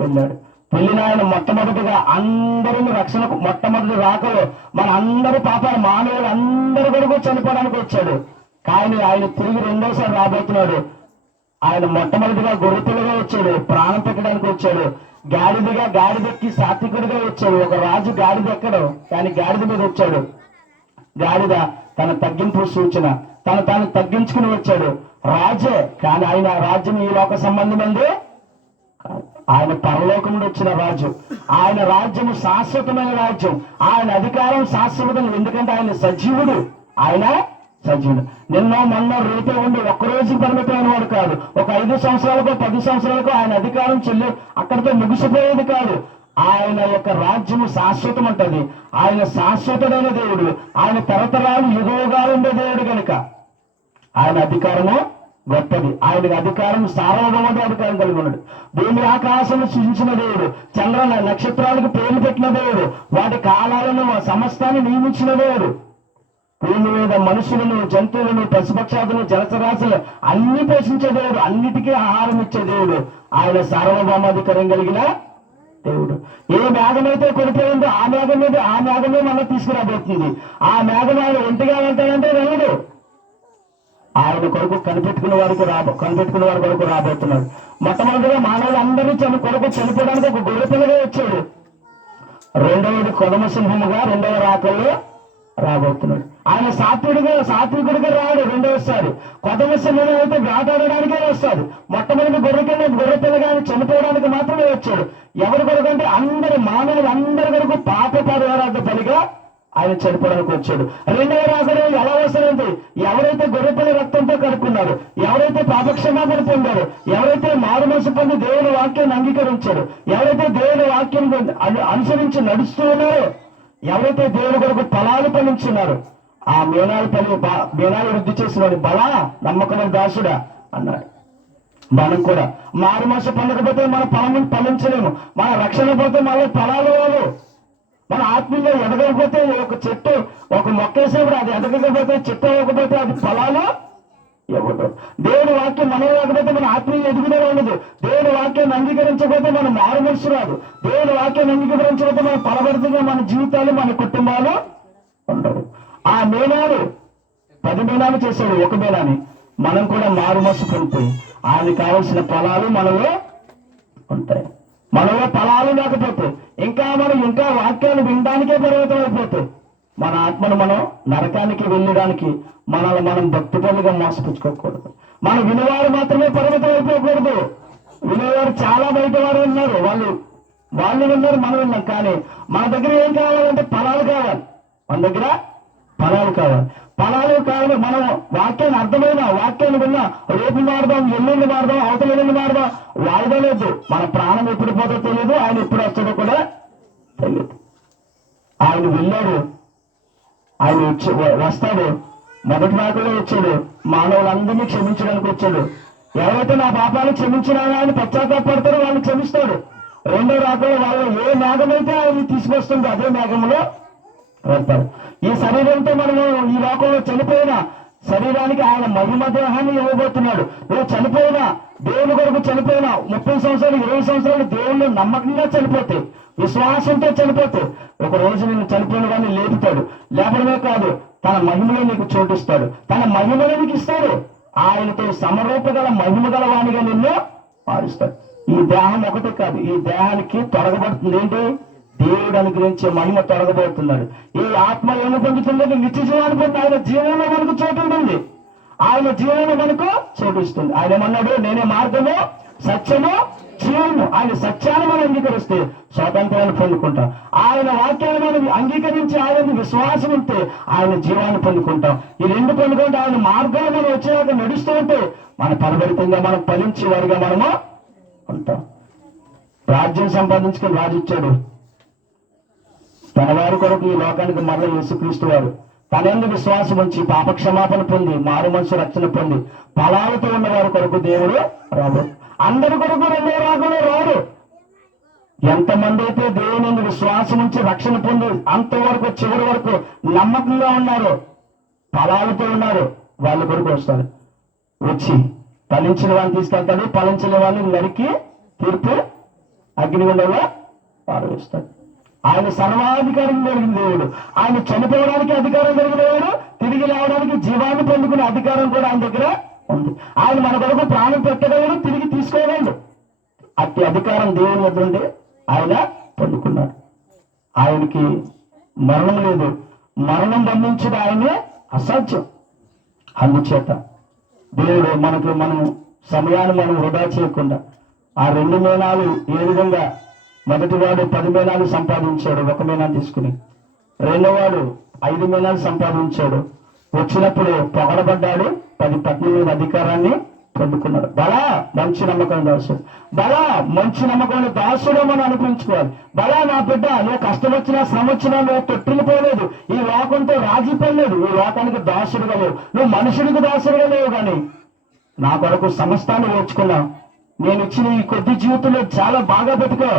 వెళ్ళాడు. వెళ్ళిన ఆయన మొట్టమొదటిగా అందరిని రక్షణకు మొట్టమొదటి రాకలో మన అందరి పాపాలు మానవులు అందరి కొరకు చనిపోవడానికి వచ్చాడు. కానీ ఆయన తిరిగి 2వసారి రాబోతున్నాడు. ఆయన మొట్టమొదటిగా గొర్రెపిల్లగా వచ్చాడు, ప్రాణం పెట్టడానికి వచ్చాడు. గాడిదెక్కి సాత్వికుడిగా వచ్చాడు. ఒక రాజు గాడిద ఎక్కడు, కానీ గాడిద మీద వచ్చాడు. గాడిద తన తగ్గింపు సూచన, తాను తగ్గించుకుని వచ్చాడు. రాజే, కానీ ఆయన రాజ్యం ఈ లోక సంబంధమైంది. ఆయన పరలోకం నుండి వచ్చిన రాజు. ఆయన రాజ్యము శాశ్వతమైన రాజ్యం. ఆయన అధికారం శాశ్వతం. ఎందుకంటే ఆయన సజీవుడు. ఆయన సజీవుడు. నిన్న మొన్న రేపే ఉండి ఒక్కరోజు పరిమితమైన వాడు కాదు. ఒక 5 సంవత్సరాలకు 10 సంవత్సరాలకు ఆయన అధికారం అక్కడితో ముగిసిపోయేది కాదు. ఆయన యొక్క రాజ్యము శాశ్వతం అంటది. ఆయన శాశ్వతమైన దేవుడు. ఆయన తరతరాలు యుగోగాలు ఉండే దేవుడు కనుక ఆయన అధికారము గొప్పది. ఆయన అధికారం సార్వభౌమ అధికారం కలిగి ఉన్నాడు. భూమి ఆకాశము సృజించిన దేవుడు, చంద్ర నక్షత్రాలకు పేర్లు పెట్టిన దేవుడు, వాటి కాలాలను సమస్తాన్ని నియమించిన దేవుడు, భూమి మీద మనుషులను, జంతువులను, పశుపక్షాదులను, జలచరాశులు అన్ని పోషించే దేవుడు, అన్నిటికీ ఆహారం ఇచ్చే దేవుడు. ఆయన సార్వభౌమాధికారం కలిగిన దేవుడు. ఏ మేఘమైతే కొనిపోయిందో ఆ మేఘమే మనం తీసుకురాబోతుంది. ఆ మేఘం ఆయన ఒంటిగా వెళ్తాడంటే వెళ్ళడు. ఆయన కొరకు కనిపెట్టుకున్న వారి కొరకు రాబోతున్నాడు. మొట్టమొదటిగా మానవులందరినీ కొరకు చనిపోవడానికి ఒక గొర్రెపిల్లగా వచ్చాడు. రెండవది కొదమ సింహముగా 2వ రాకల్లో రాబోతున్నాడు. ఆయన సాత్వికుడిగా రాడు. 2వసారి కొదమ సింహం అయితే వేటాడడానికే వస్తాడు. మొట్టమొదటి గొర్రెపిల్లగా ఆయన చనిపోవడానికి మాత్రమే వచ్చాడు. ఎవరి కొరకు అంటే మానవులందరి కొరకు పాప పరిహారార్థ బలిగా ఆయన చనిపోవడానికి వచ్చాడు. 2వ రాకడే ఎలా వస్తాడంటే ఎవరైతే గొర్రెపిల్ల రక్తంతో కడుక్కున్నారో, ఎవరైతే పాపక్షమాపణ పొందారో, ఎవరైతే మారు మనసు పొంది దేవుని వాక్యాన్ని అంగీకరించారో, ఎవరైతే దేవుని వాక్యం అనుసరించి నడుస్తూ ఉన్నారో, ఎవరైతే దేవుని కొరకు ఫలాలు ఫలించున్నారో, ఆ మేనాలు వృద్ధి చేసిన బలా నమ్మకమైన దాసుడా అన్నాడు. మనం కూడా మారు మనసు పొందకపోతే మన ఫలించలేము. మన రక్షణ పోతే మళ్ళీ ఫలాలు రావు. మన ఆత్మీయంగా ఎదగకపోతే ఒక మొక్క వేసేప్పుడు అది ఎదగకపోతే చెట్టు అవ్వకపోతే అది ఫలాలు ఇవ్వదు. దేవుని వాక్యం మనం లేకపోతే మన ఆత్మీయ ఎదుగుదల ఉండదు. దేవుని వాక్యాన్ని అంగీకరించకపోతే మన మారు మనసు రాదు. దేవుని వాక్యాన్ని అంగీకరించకపోతే మన ఫలభరితంగా మన జీవితాలు, మన కుటుంబాలు ఉండవు. ఆ మేనాలు 10 మేనాలు చేశాడు, ఒక మేనాని. మనం కూడా మారు మనసు పొందుతాయి. ఆయనకు కావలసిన ఫలాలు మనలో ఉంటాయి. మనలో ఫలాలు లేకపోతే ఇంకా వాక్యాలు వినడానికే పరిమితం అయిపోతాయి. మన ఆత్మను మనం నరకానికి వెళ్ళడానికి మనల్ని మనం భక్తిపరులుగా మోసపుచ్చుకోకూడదు. మన వినేవారు మాత్రమే పరిమితం అయిపోకూడదు. వినేవారు చాలా బయట వారు ఉన్నారు. వాళ్ళు విన్నారు, మనం విన్నాం. కానీ మన దగ్గర ఏం కావాలంటే ఫలాలు కావాలి. మన దగ్గర ఫలాలు కావాలి. మనం వాక్యాన్ని అర్థమైన వాక్యాన్ని విన్నా, రేపు మారదాం, ఎల్లుండి మారదాం, అవతల ఎల్లుండి మారదాం, వాయిదా లేదు. మన ప్రాణం ఎప్పుడు పోతో తెలియదు, ఆయన ఎప్పుడు వస్తాడో కూడా తెలియదు. ఆయన వెళ్ళాడు, ఆయన వస్తాడు. మొదటి రాకలో వచ్చాడు, మానవులందరినీ క్షమించడానికి వచ్చాడు. ఎవరైతే నా పాపాలు క్షమించినా ఆయన పశ్చాత్తాపడతారో వాళ్ళని క్షమిస్తాడు. 2వ రాకలో వాళ్ళు ఏ మేఘమైతే ఆయన తీసుకొస్తుందో అదే మేఘంలో వెళ్తారు. ఈ శరీరంతో మనము ఈ లోకంలో చనిపోయిన శరీరానికి ఆయన మహిమ దేహాన్ని ఇవ్వబోతున్నాడు. నువ్వు చనిపోయినా, దేవుని కొరకు చనిపోయినా, 30 సంవత్సరాలు 20 సంవత్సరాలు దేవుళ్ళు నమ్మకంగా చనిపోతే, విశ్వాసంతో చనిపోతే, ఒక రోజు నేను చనిపోయిన వాడిని లేపుతాడు. లేపడమే కాదు, తన మహిమలో నీకు చోటిస్తాడు. తన మహిమలో నీకు ఇస్తాడు. ఆయనతో సమరూపగల మహిమ గల వాణిగా నిన్ను మారుస్తాడు. ఈ దేహం ఒకటే కాదు, ఈ దేహానికి తొలగబడుతుంది. ఏంటి? దేవుడు అనుగ్రహించే మహిమ తొలగబోతున్నాడు. ఈ ఆత్మ ఏమి పొందుతుందంటే నిత్య జీవాన్ని పొంది ఆయన జీవంలో మనకు చోటు ఉంటుంది. ఆయన జీవంలో మనకు చోటు ఇస్తుంది. ఆయన ఏమన్నాడు? నేనే మార్గము, సత్యము, జీవము. ఆయన సత్యాన్ని మనం అంగీకరిస్తే స్వాతంత్రాన్ని పొందుకుంటాం. ఆయన వాక్యాన్ని మనం అంగీకరించి ఆయన విశ్వాసం ఉంటే ఆయన జీవాన్ని పొందుకుంటాం. ఈ రెండు పొందుకుంటే ఆయన మార్గంలో మనం వచ్చేదాకా నడుస్తూ ఉంటే మన పరివర్తంగా మనం ఫలించే వారిగా మనము ఉంటాం. రాజ్యం సంపాదించుకుని రాజు ఇచ్చాడు. తన వారి కొరకు ఈ లోకానికి మరల యేసుక్రీస్తు వారు తన యందు విశ్వాసం ఉంచి పాపక్షమాపణ పొంది మారు మనసు రక్షణ పొంది ఫలాలతో ఉన్న వారి కొరకు దేవుడు రాడు. అందరి కొరకు రెండో రాగంలో రాడు. ఎంతమంది అయితే దేవుని యందు విశ్వాసం ఉంచి రక్షణ పొంది అంతవరకు చివరి వరకు నమ్మకంగా ఉన్నారు, ఫలాలతో ఉన్నారు, వాళ్ళ కొరకు వస్తారు. వచ్చి ఫలించిన వాళ్ళని తీసుకెళ్తాడు, ఫలించిన వాళ్ళని నరికి తీర్పు అగ్నిగుండంలో పారవేస్తాడు. ఆయన సర్వాధికారం కలిగిన దేవుడు. ఆయన చనిపోవడానికి అధికారం కలిగిన దేవుడు, తిరిగి లేవడానికి జీవాన్ని పొందుకునే అధికారం కూడా ఆయన దగ్గర ఉంది. ఆయన మన కొరకు ప్రాణం పెట్టగలడు, తిరిగి తీసుకోగలడు. అట్టి అధికారం దేవుని వద్ద ఉండి ఆయన పొందుకున్నాడు. ఆయనకి మరణం లేదు. మరణం బంధించిన ఆయనే అసాధ్యం. అందుచేత దేవుడు మనం సమయాన్ని మనం వృధా చేయకుండా ఆ 2 మేనాలు ఏ విధంగా మొదటివాడు 10 మేనాలు సంపాదించాడు, 1 మేనాలు తీసుకుని. రెండోవాడు 5 మేనాలు సంపాదించాడు. వచ్చినప్పుడు పొగడబడ్డాడు, 10 పట్నం మీద అధికారాన్ని పొందుకున్నాడు. బలా మంచి నమ్మకం దాసుడు, బలా మంచి నమ్మకం దాసుడు మనం అనిపించుకోవాలి. బలా నా బిడ్డ, నువ్వు కష్టం వచ్చినా శ్రమ వచ్చినా నువ్వు తొట్టిల్లిపోలేదు, ఈ లోకంతో రాజీ పడలేదు, ఈ లోకానికి దాసుడుగా లేవు, నువ్వు మనుషుడికి దాసుడుగా లేవు. కానీ నా కొరకు సమస్తాన్ని ఓర్చుకున్నావు. నేను ఇచ్చిన ఈ కొద్ది జీవితంలో చాలా బాగా బతుకో.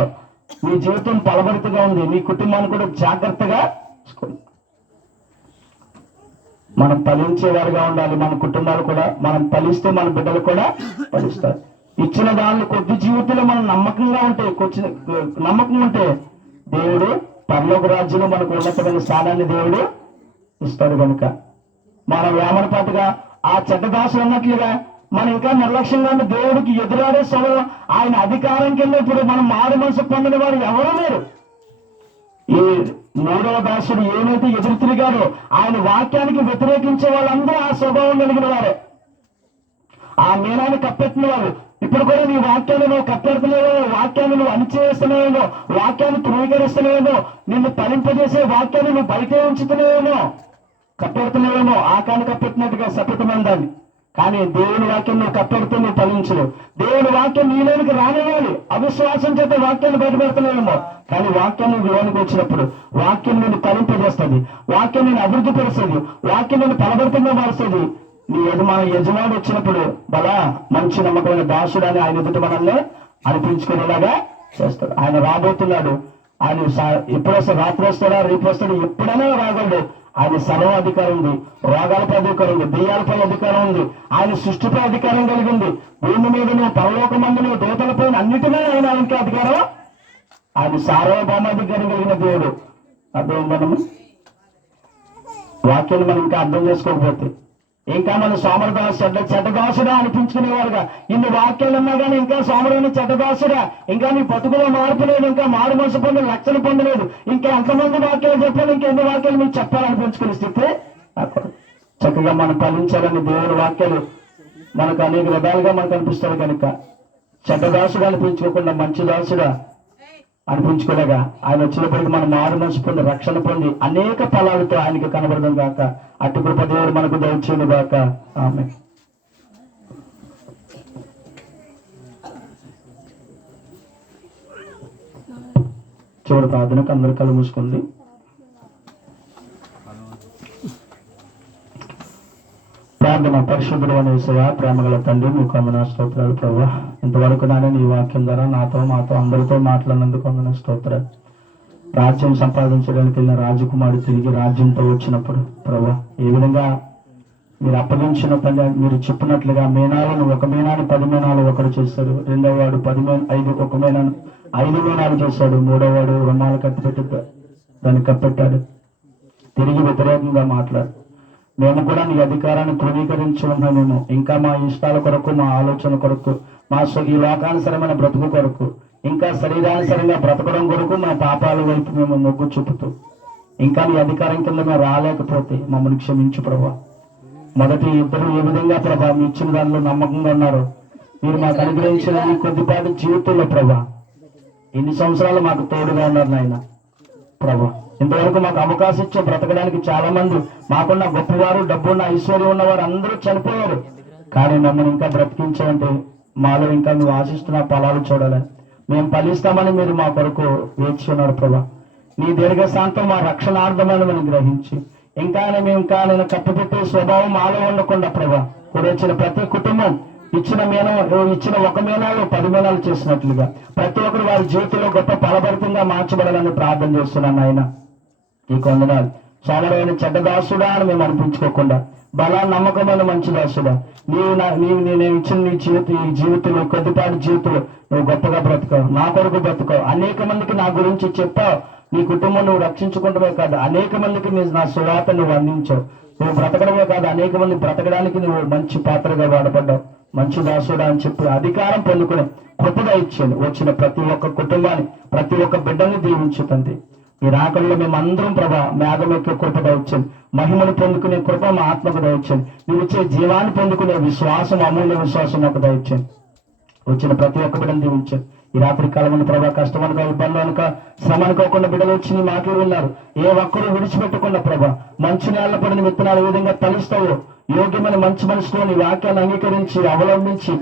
నీ జీవితం ఫలభరితగా ఉంది. నీ కుటుంబాన్ని కూడా జాగ్రత్తగా చూసుకోండి. మనం ఫలించేవారుగా ఉండాలి. మన కుటుంబాలు కూడా మనం ఫలిస్తే మన బిడ్డలు కూడా ఫలిస్తారు. ఇచ్చిన దానిలో కొద్ది జీవితంలో మనం నమ్మకంగా ఉంటే నమ్మకం ఉంటే దేవుడు పరలోక రాజ్యంలో మనకు ఉన్నతమైన స్థానాన్ని దేవుడు ఇస్తాడు. కనుక మనం వేమనపాటుగా ఆ చెడ్డదాసులు అన్నట్లుగా మనం ఇంకా నిర్లక్ష్యంగా ఉన్న దేవుడికి ఎదురాడే సమయం ఆయన అధికారం కింద ఇప్పుడు మనం మారు మనసు పొందిన వారు ఎవరూ లేరు. ఈ 3వ దాసుడు ఏమైతే ఎదురు తిరిగారో ఆయన వాక్యానికి వ్యతిరేకించే వాళ్ళందరూ ఆ స్వభావం కలిగిన వారే. ఆ మేనాన్ని కప్పెట్టిన వారు ఇప్పుడు కూడా నీ వాక్యాన్ని నువ్వు కప్పెడుతున్నావో, వాక్యాన్ని నువ్వు అణిచేస్తున్నావేమో, వాక్యాన్ని ధృవీకరిస్తున్నావేమో, నిన్ను ఫలింపజేసే వాక్యాన్ని నువ్వు బయటే ఉంచుతున్నావేమో, కప్పెడుతున్నావేమో. ఆకాన్ని కప్పెట్టినట్టుగా శపథమైన దాన్ని. కానీ దేవుని వాక్యం నువ్వు కప్పెడితే నువ్వు ఫలించలేవు. దేవుని వాక్యం నీలోనికి రానివ్వాలి. అవిశ్వాసం చేత వాక్యాన్ని బయటపెడుతున్నావేమో, కానీ వాక్యం నువ్వు లోనికి వచ్చినప్పుడు వాక్యం నేను ఫలింపజేస్తుంది, వాక్యం నేను అభివృద్ధి పరుస్తుంది, వాక్యం నేను ఫలభరితంగా మారుస్తుంది. నీ యజమాని వచ్చినప్పుడు బలా మంచి నమ్మకమైన దాసుడు అని ఆయన ఎదుటి మనల్ని అనిపించుకునేలాగా చేస్తాడు. ఆయన రాబోతున్నాడు. ఆయన ఎప్పుడొస్తాడు? రాత్రి వస్తాడా, రేపు వస్తాడు, ఎప్పుడైనా రాగలడు. ఆయన సర్వ అధికారం ఉంది, రోగాలపై అధికారం ఉంది, దెయ్యాలపై అధికారం ఉంది, ఆయన సృష్టిపై అధికారం కలిగింది. భూమి మీద పరలోకమందును దూతలపై అన్నిటినీ ఆయనకి అధికారం. ఆయన సార్వభౌమాధికారం కలిగిన దేవుడు. అర్థం మనము వాక్యాన్ని మనం ఇంకా అర్థం చేసుకోకపోతే ఇంకా మన సోమరదాసు చెడ్డదాసుడా అనిపించుకునేవారుగా ఇన్ని వాక్యాలు ఉన్నా కానీ ఇంకా సోమరుని చెడ్డదాసుడా, ఇంకా నీ బతుకులో మార్పు లేదు, ఇంకా మారు మనసు పొంది రక్షణ పొందలేదు, ఇంకా ఎంతమంది వాక్యాలు చెప్పాలి, ఇంకెన్ని వాక్యాలు మీకు చెప్పాలనిపించుకునే స్థితి. చక్కగా మనం ఫలించాలని దేవుని వాక్యాలు మనకు అనేక విధాలుగా మనకు అనిపిస్తాడు. కనుక చెడ్డదాసుడా అనిపించుకోకుండా మంచి దాసుడా అనిపించుకోలేగా ఆయన వచ్చినప్పటికీ మనం మారు మనసు పొంది రక్షణ పొంది అనేక ఫలాలతో ఆయనకి కనబడదాం గాక. అటు కృప దేవుడు మనకు దయచేయును గాక. ఆమేన్. చివరి ప్రార్థనకు అందరు కళ్ళు మూసుకుంది. ప్రార్థన. పరిశుద్ధుడు అనే యేసయ్యా, ప్రేమగల తండ్రి, మీకు వందన స్తోత్రాలు ప్రభువా. ఇంతవరకు నానే నీ వాక్యం ద్వారా నాతో మాతో అందరితో మాట్లాడినందుకు వందన స్తోత్రాలు. రాజ్యం సంపాదించడానికి వెళ్ళిన రాజకుమారుడు తిరిగి రాజ్యంతో వచ్చినప్పుడు ప్రభువా ఏ విధంగా మీరు అప్పగించిన పని మీరు చెప్పినట్లుగా మేనాలను 1 మేనాన్ని 10 మేనాలు ఒకడు చేశాడు. రెండవ వాడు 1 మేనాను 5 మేనాలు చేశాడు. మూడవ వాడు రుమాలు కట్టిపెట్టి దాన్ని కప్పెట్టాడు. తిరిగి వ్యతిరేకంగా మాట్లాడు. మేము కూడా నీ అధికారాన్ని ధృవీకరించి ఉన్నామేమో. ఇంకా మా ఇష్టాల కొరకు, మా ఆలోచన కొరకు, మా ఈ లోకానుసరమైన బ్రతుకు కొరకు, ఇంకా శరీరానుసరంగా బ్రతకడం కొరకు మా పాపాల వైపు మేము మొగ్గు చూపుతూ ఇంకా నీ అధికారం కింద మేము రాలేకపోతే మమ్మల్ని క్షమించు ప్రభా. మొదటి ఇద్దరు ఏ విధంగా ప్రభా మీ ఇచ్చిన దానిలో నమ్మకంగా ఉన్నారు. మీరు మాకు అనుగ్రహించిన ఈ కొద్దిపాటి జీవితంలో ప్రభా ఇన్ని సంవత్సరాలు మాకు తోడుగా ఉన్నారు నాయన ప్రభు. ఇంతవరకు మాకు అవకాశం ఇచ్చే బ్రతకడానికి చాలా మంది మాకున్న గొప్పవారు, డబ్బున్న, ఐశ్వర్యం ఉన్నవారు అందరూ చనిపోయారు. కానీ మమ్మల్ని ఇంకా బ్రతికించాలంటే మాలో ఇంకా నువ్వు ఆశిస్తున్న ఫలాలు చూడాలని మేము ఫలిస్తామని మీరు మా కొరకు వేచి ఉన్నారు ప్రభా. నీ దీర్ఘశాంతం మా రక్షణార్థమని మనం గ్రహించి ఇంకా నేను కట్టుబెట్టే స్వభావం మాలో ఉండకుండా ప్రభా కూడా వచ్చిన ప్రతి కుటుంబం ఇచ్చిన ఒక మీనాలు 10 మీనాలు చేసినట్లుగా ప్రతి ఒక్కరు వారి జీవితంలో గొప్ప ఫలభరితంగా మార్చబడాలని ప్రార్థన చేస్తున్నాను ఆయన. ఈ కొందనాలు సోమరైన చెడ్డ దాసుడా అని మేము అనిపించుకోకుండా బలా నమ్మకమైన మంచి దాసుడా నేను ఇచ్చిన ఈ జీవితంలో కొద్దిపాటి జీవితంలో నువ్వు గొప్పగా బ్రతకావు, నా కొరకు బ్రతకావు, అనేక మందికి నా గురించి చెప్పావు. నీ కుటుంబం నువ్వు రక్షించుకుంటమే కాదు అనేక మందికి నా సువార్త నువ్వు అందించావు. నువ్వు బ్రతకడమే కాదు అనేక మంది బ్రతకడానికి నువ్వు మంచి పాత్రగా వాడబడ్డావు. మంచి దాసుడా అని చెప్పి అధికారం పొందుకునే కృపగా ఇచ్చాను. వచ్చిన ప్రతి ఒక్క కుటుంబాన్ని ప్రతి ఒక్క బిడ్డని దీవించుతుంది. ఈ రాకల్లో మేమందరం ప్రభా మేఘం యొక్క కృప దయచండి, మహిమను పొందుకునే కృప మా ఆత్మకు దయచండి, నువ్వు ఇచ్చే జీవాన్ని పొందుకునే విశ్వాసం, అమూల్య విశ్వాసం మాకు దయచండి. వచ్చిన ప్రతి ఒక్క బిడ్డను దీవించండి. ఈ రాత్రి కాలంలో ప్రభా కష్టం అనుక, ఇబ్బంది అనుక, శ్రమ అనుకోకుండా బిడ్డలు వచ్చి నీ మాటలు విన్నారు. ఏ ఒక్కరు విడిచిపెట్టకుండా ప్రభా మంచి నేల పడిన విత్తనాలు ఏ విధంగా తలుస్తావో యోగ్యమైన మంచి మనసులో నీ వాక్యాన్ని అంగీకరించి అవలంబించి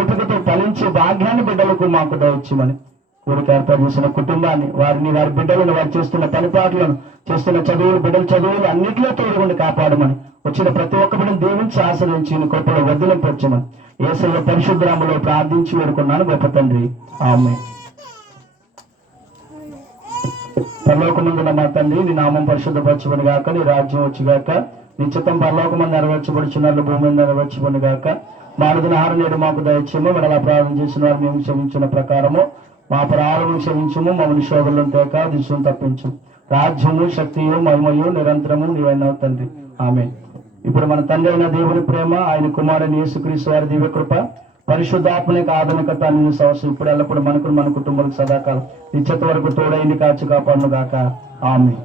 ఓపికతో ఫలించే భాగ్యాన్ని బిడ్డలకు మాకు దయచేయమని కోరిక ఏర్పాటు చేసిన కుటుంబాన్ని, వారి బిడ్డలను, వారు చేస్తున్న పనిపాట్లను, చేస్తున్న బిడ్డల చదువులు అన్నింటిలో తోడుగుండి కాపాడమని వచ్చిన ప్రతి ఒక్క బిడ్డను దీవించి ఆశ్రయించి నీ కృపలో వదిలింపొచ్చమని యేసయ్య పరిశుద్ధనామములో ప్రార్థించి వేడుకున్నాను గొప్ప తండ్రి, ఆమేన్. పరలోకమందున్న మా తండ్రి, నీ నామం పరిశుద్ధపరచబడి గాక, నీ రాజ్యం వచ్చిగాక, నీ చిత్తం పరలోకమందు నెరవేర్చబడుచున్నట్లు భూమి మీద నెరవేర్చబడి గాక. మా అనుదిన ఆహారం నేడు మాకు దయచేయము, మనం ప్రార్థన చేసిన వారు మేము క్షమించిన ప్రకారము మా అపరాధములను క్షమించము, మమ్మల్ని శోధనలో తేక దిశను తప్పించు. రాజ్యము, శక్తియు, మహిమయు నిరంతరము నీవైన తండ్రి, ఆమేన్. ఇప్పుడు మన తండ్రి అయిన దేవుని ప్రేమ, ఆయన కుమారుని యేసుక్రీస్తు వారి దివ్య కృప, పరిశుద్ధాత్మక ఆధునికత అన్ని సంవత్సరం ఇప్పుడు ఎల్లప్పుడు మనకు మన కుటుంబాలకు సదాకాలం నిశ్చిత వరకు తోడైంది కాచి కాపాడును గాక, ఆమేన్.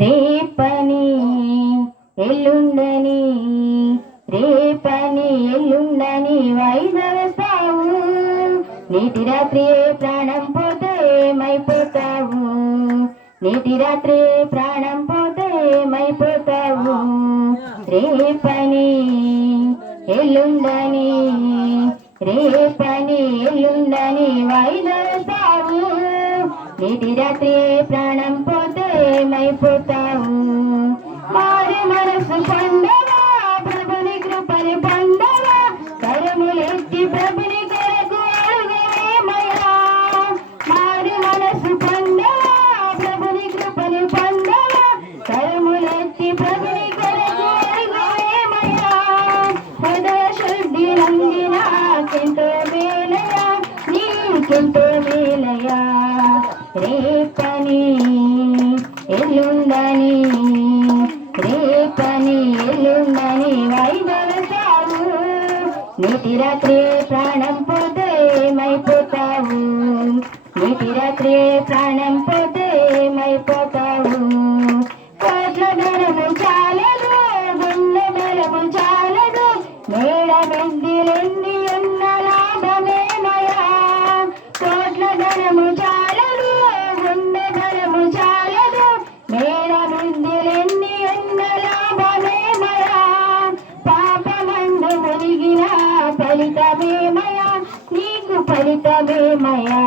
రేపని ఎల్లుండని వైదవస్తావు, నీటి రాత్రి ప్రాణం పోతే ఏమైపోతావు, నీటి రాత్రి ప్రాణం పోతే ఏమైపోతావు. రేపని ఎల్లుండని వైదవస్తావు, నీటి రాత్రి ప్రాణం పోతే ఏమైపోతావు. మారి మనసు పొందవా, ప్రభుని కృపని పొందవా, కరములెత్తి ప్రభుని కొరకు అడుగవేమయ్యా. మారి మనసు పొందవా, ప్రభుని కృపని పొందవా, కరములెత్తి ప్రభుని కొరకు అడుగవేమయ్యా. హృదయ శుద్ధి నంది నాకెంతో మేలయా, నీకెంతో మేలయా. రేపని ఎల్లుండని వైదవస్తావు, నీటి రాత్రి ప్రాణం పోతే ఏమైపోతావు, నీటి రాత్రి ప్రాణం పోతే ఏమైపోతావు. కోట్ల ధనము చాలదు, గుండె బలము చాలదు, మేడ మెందిలెన్ని ఉన్న లాభమేమయా. కోట్ల ధనము చాలదు, గుండె బలము చాలదు, మేడ మెందిలెన్ని ఉన్న లాభమేమయా. పాపమందు మునిగిన ఫలితమేమయా, నీకు ఫలితమేమయా.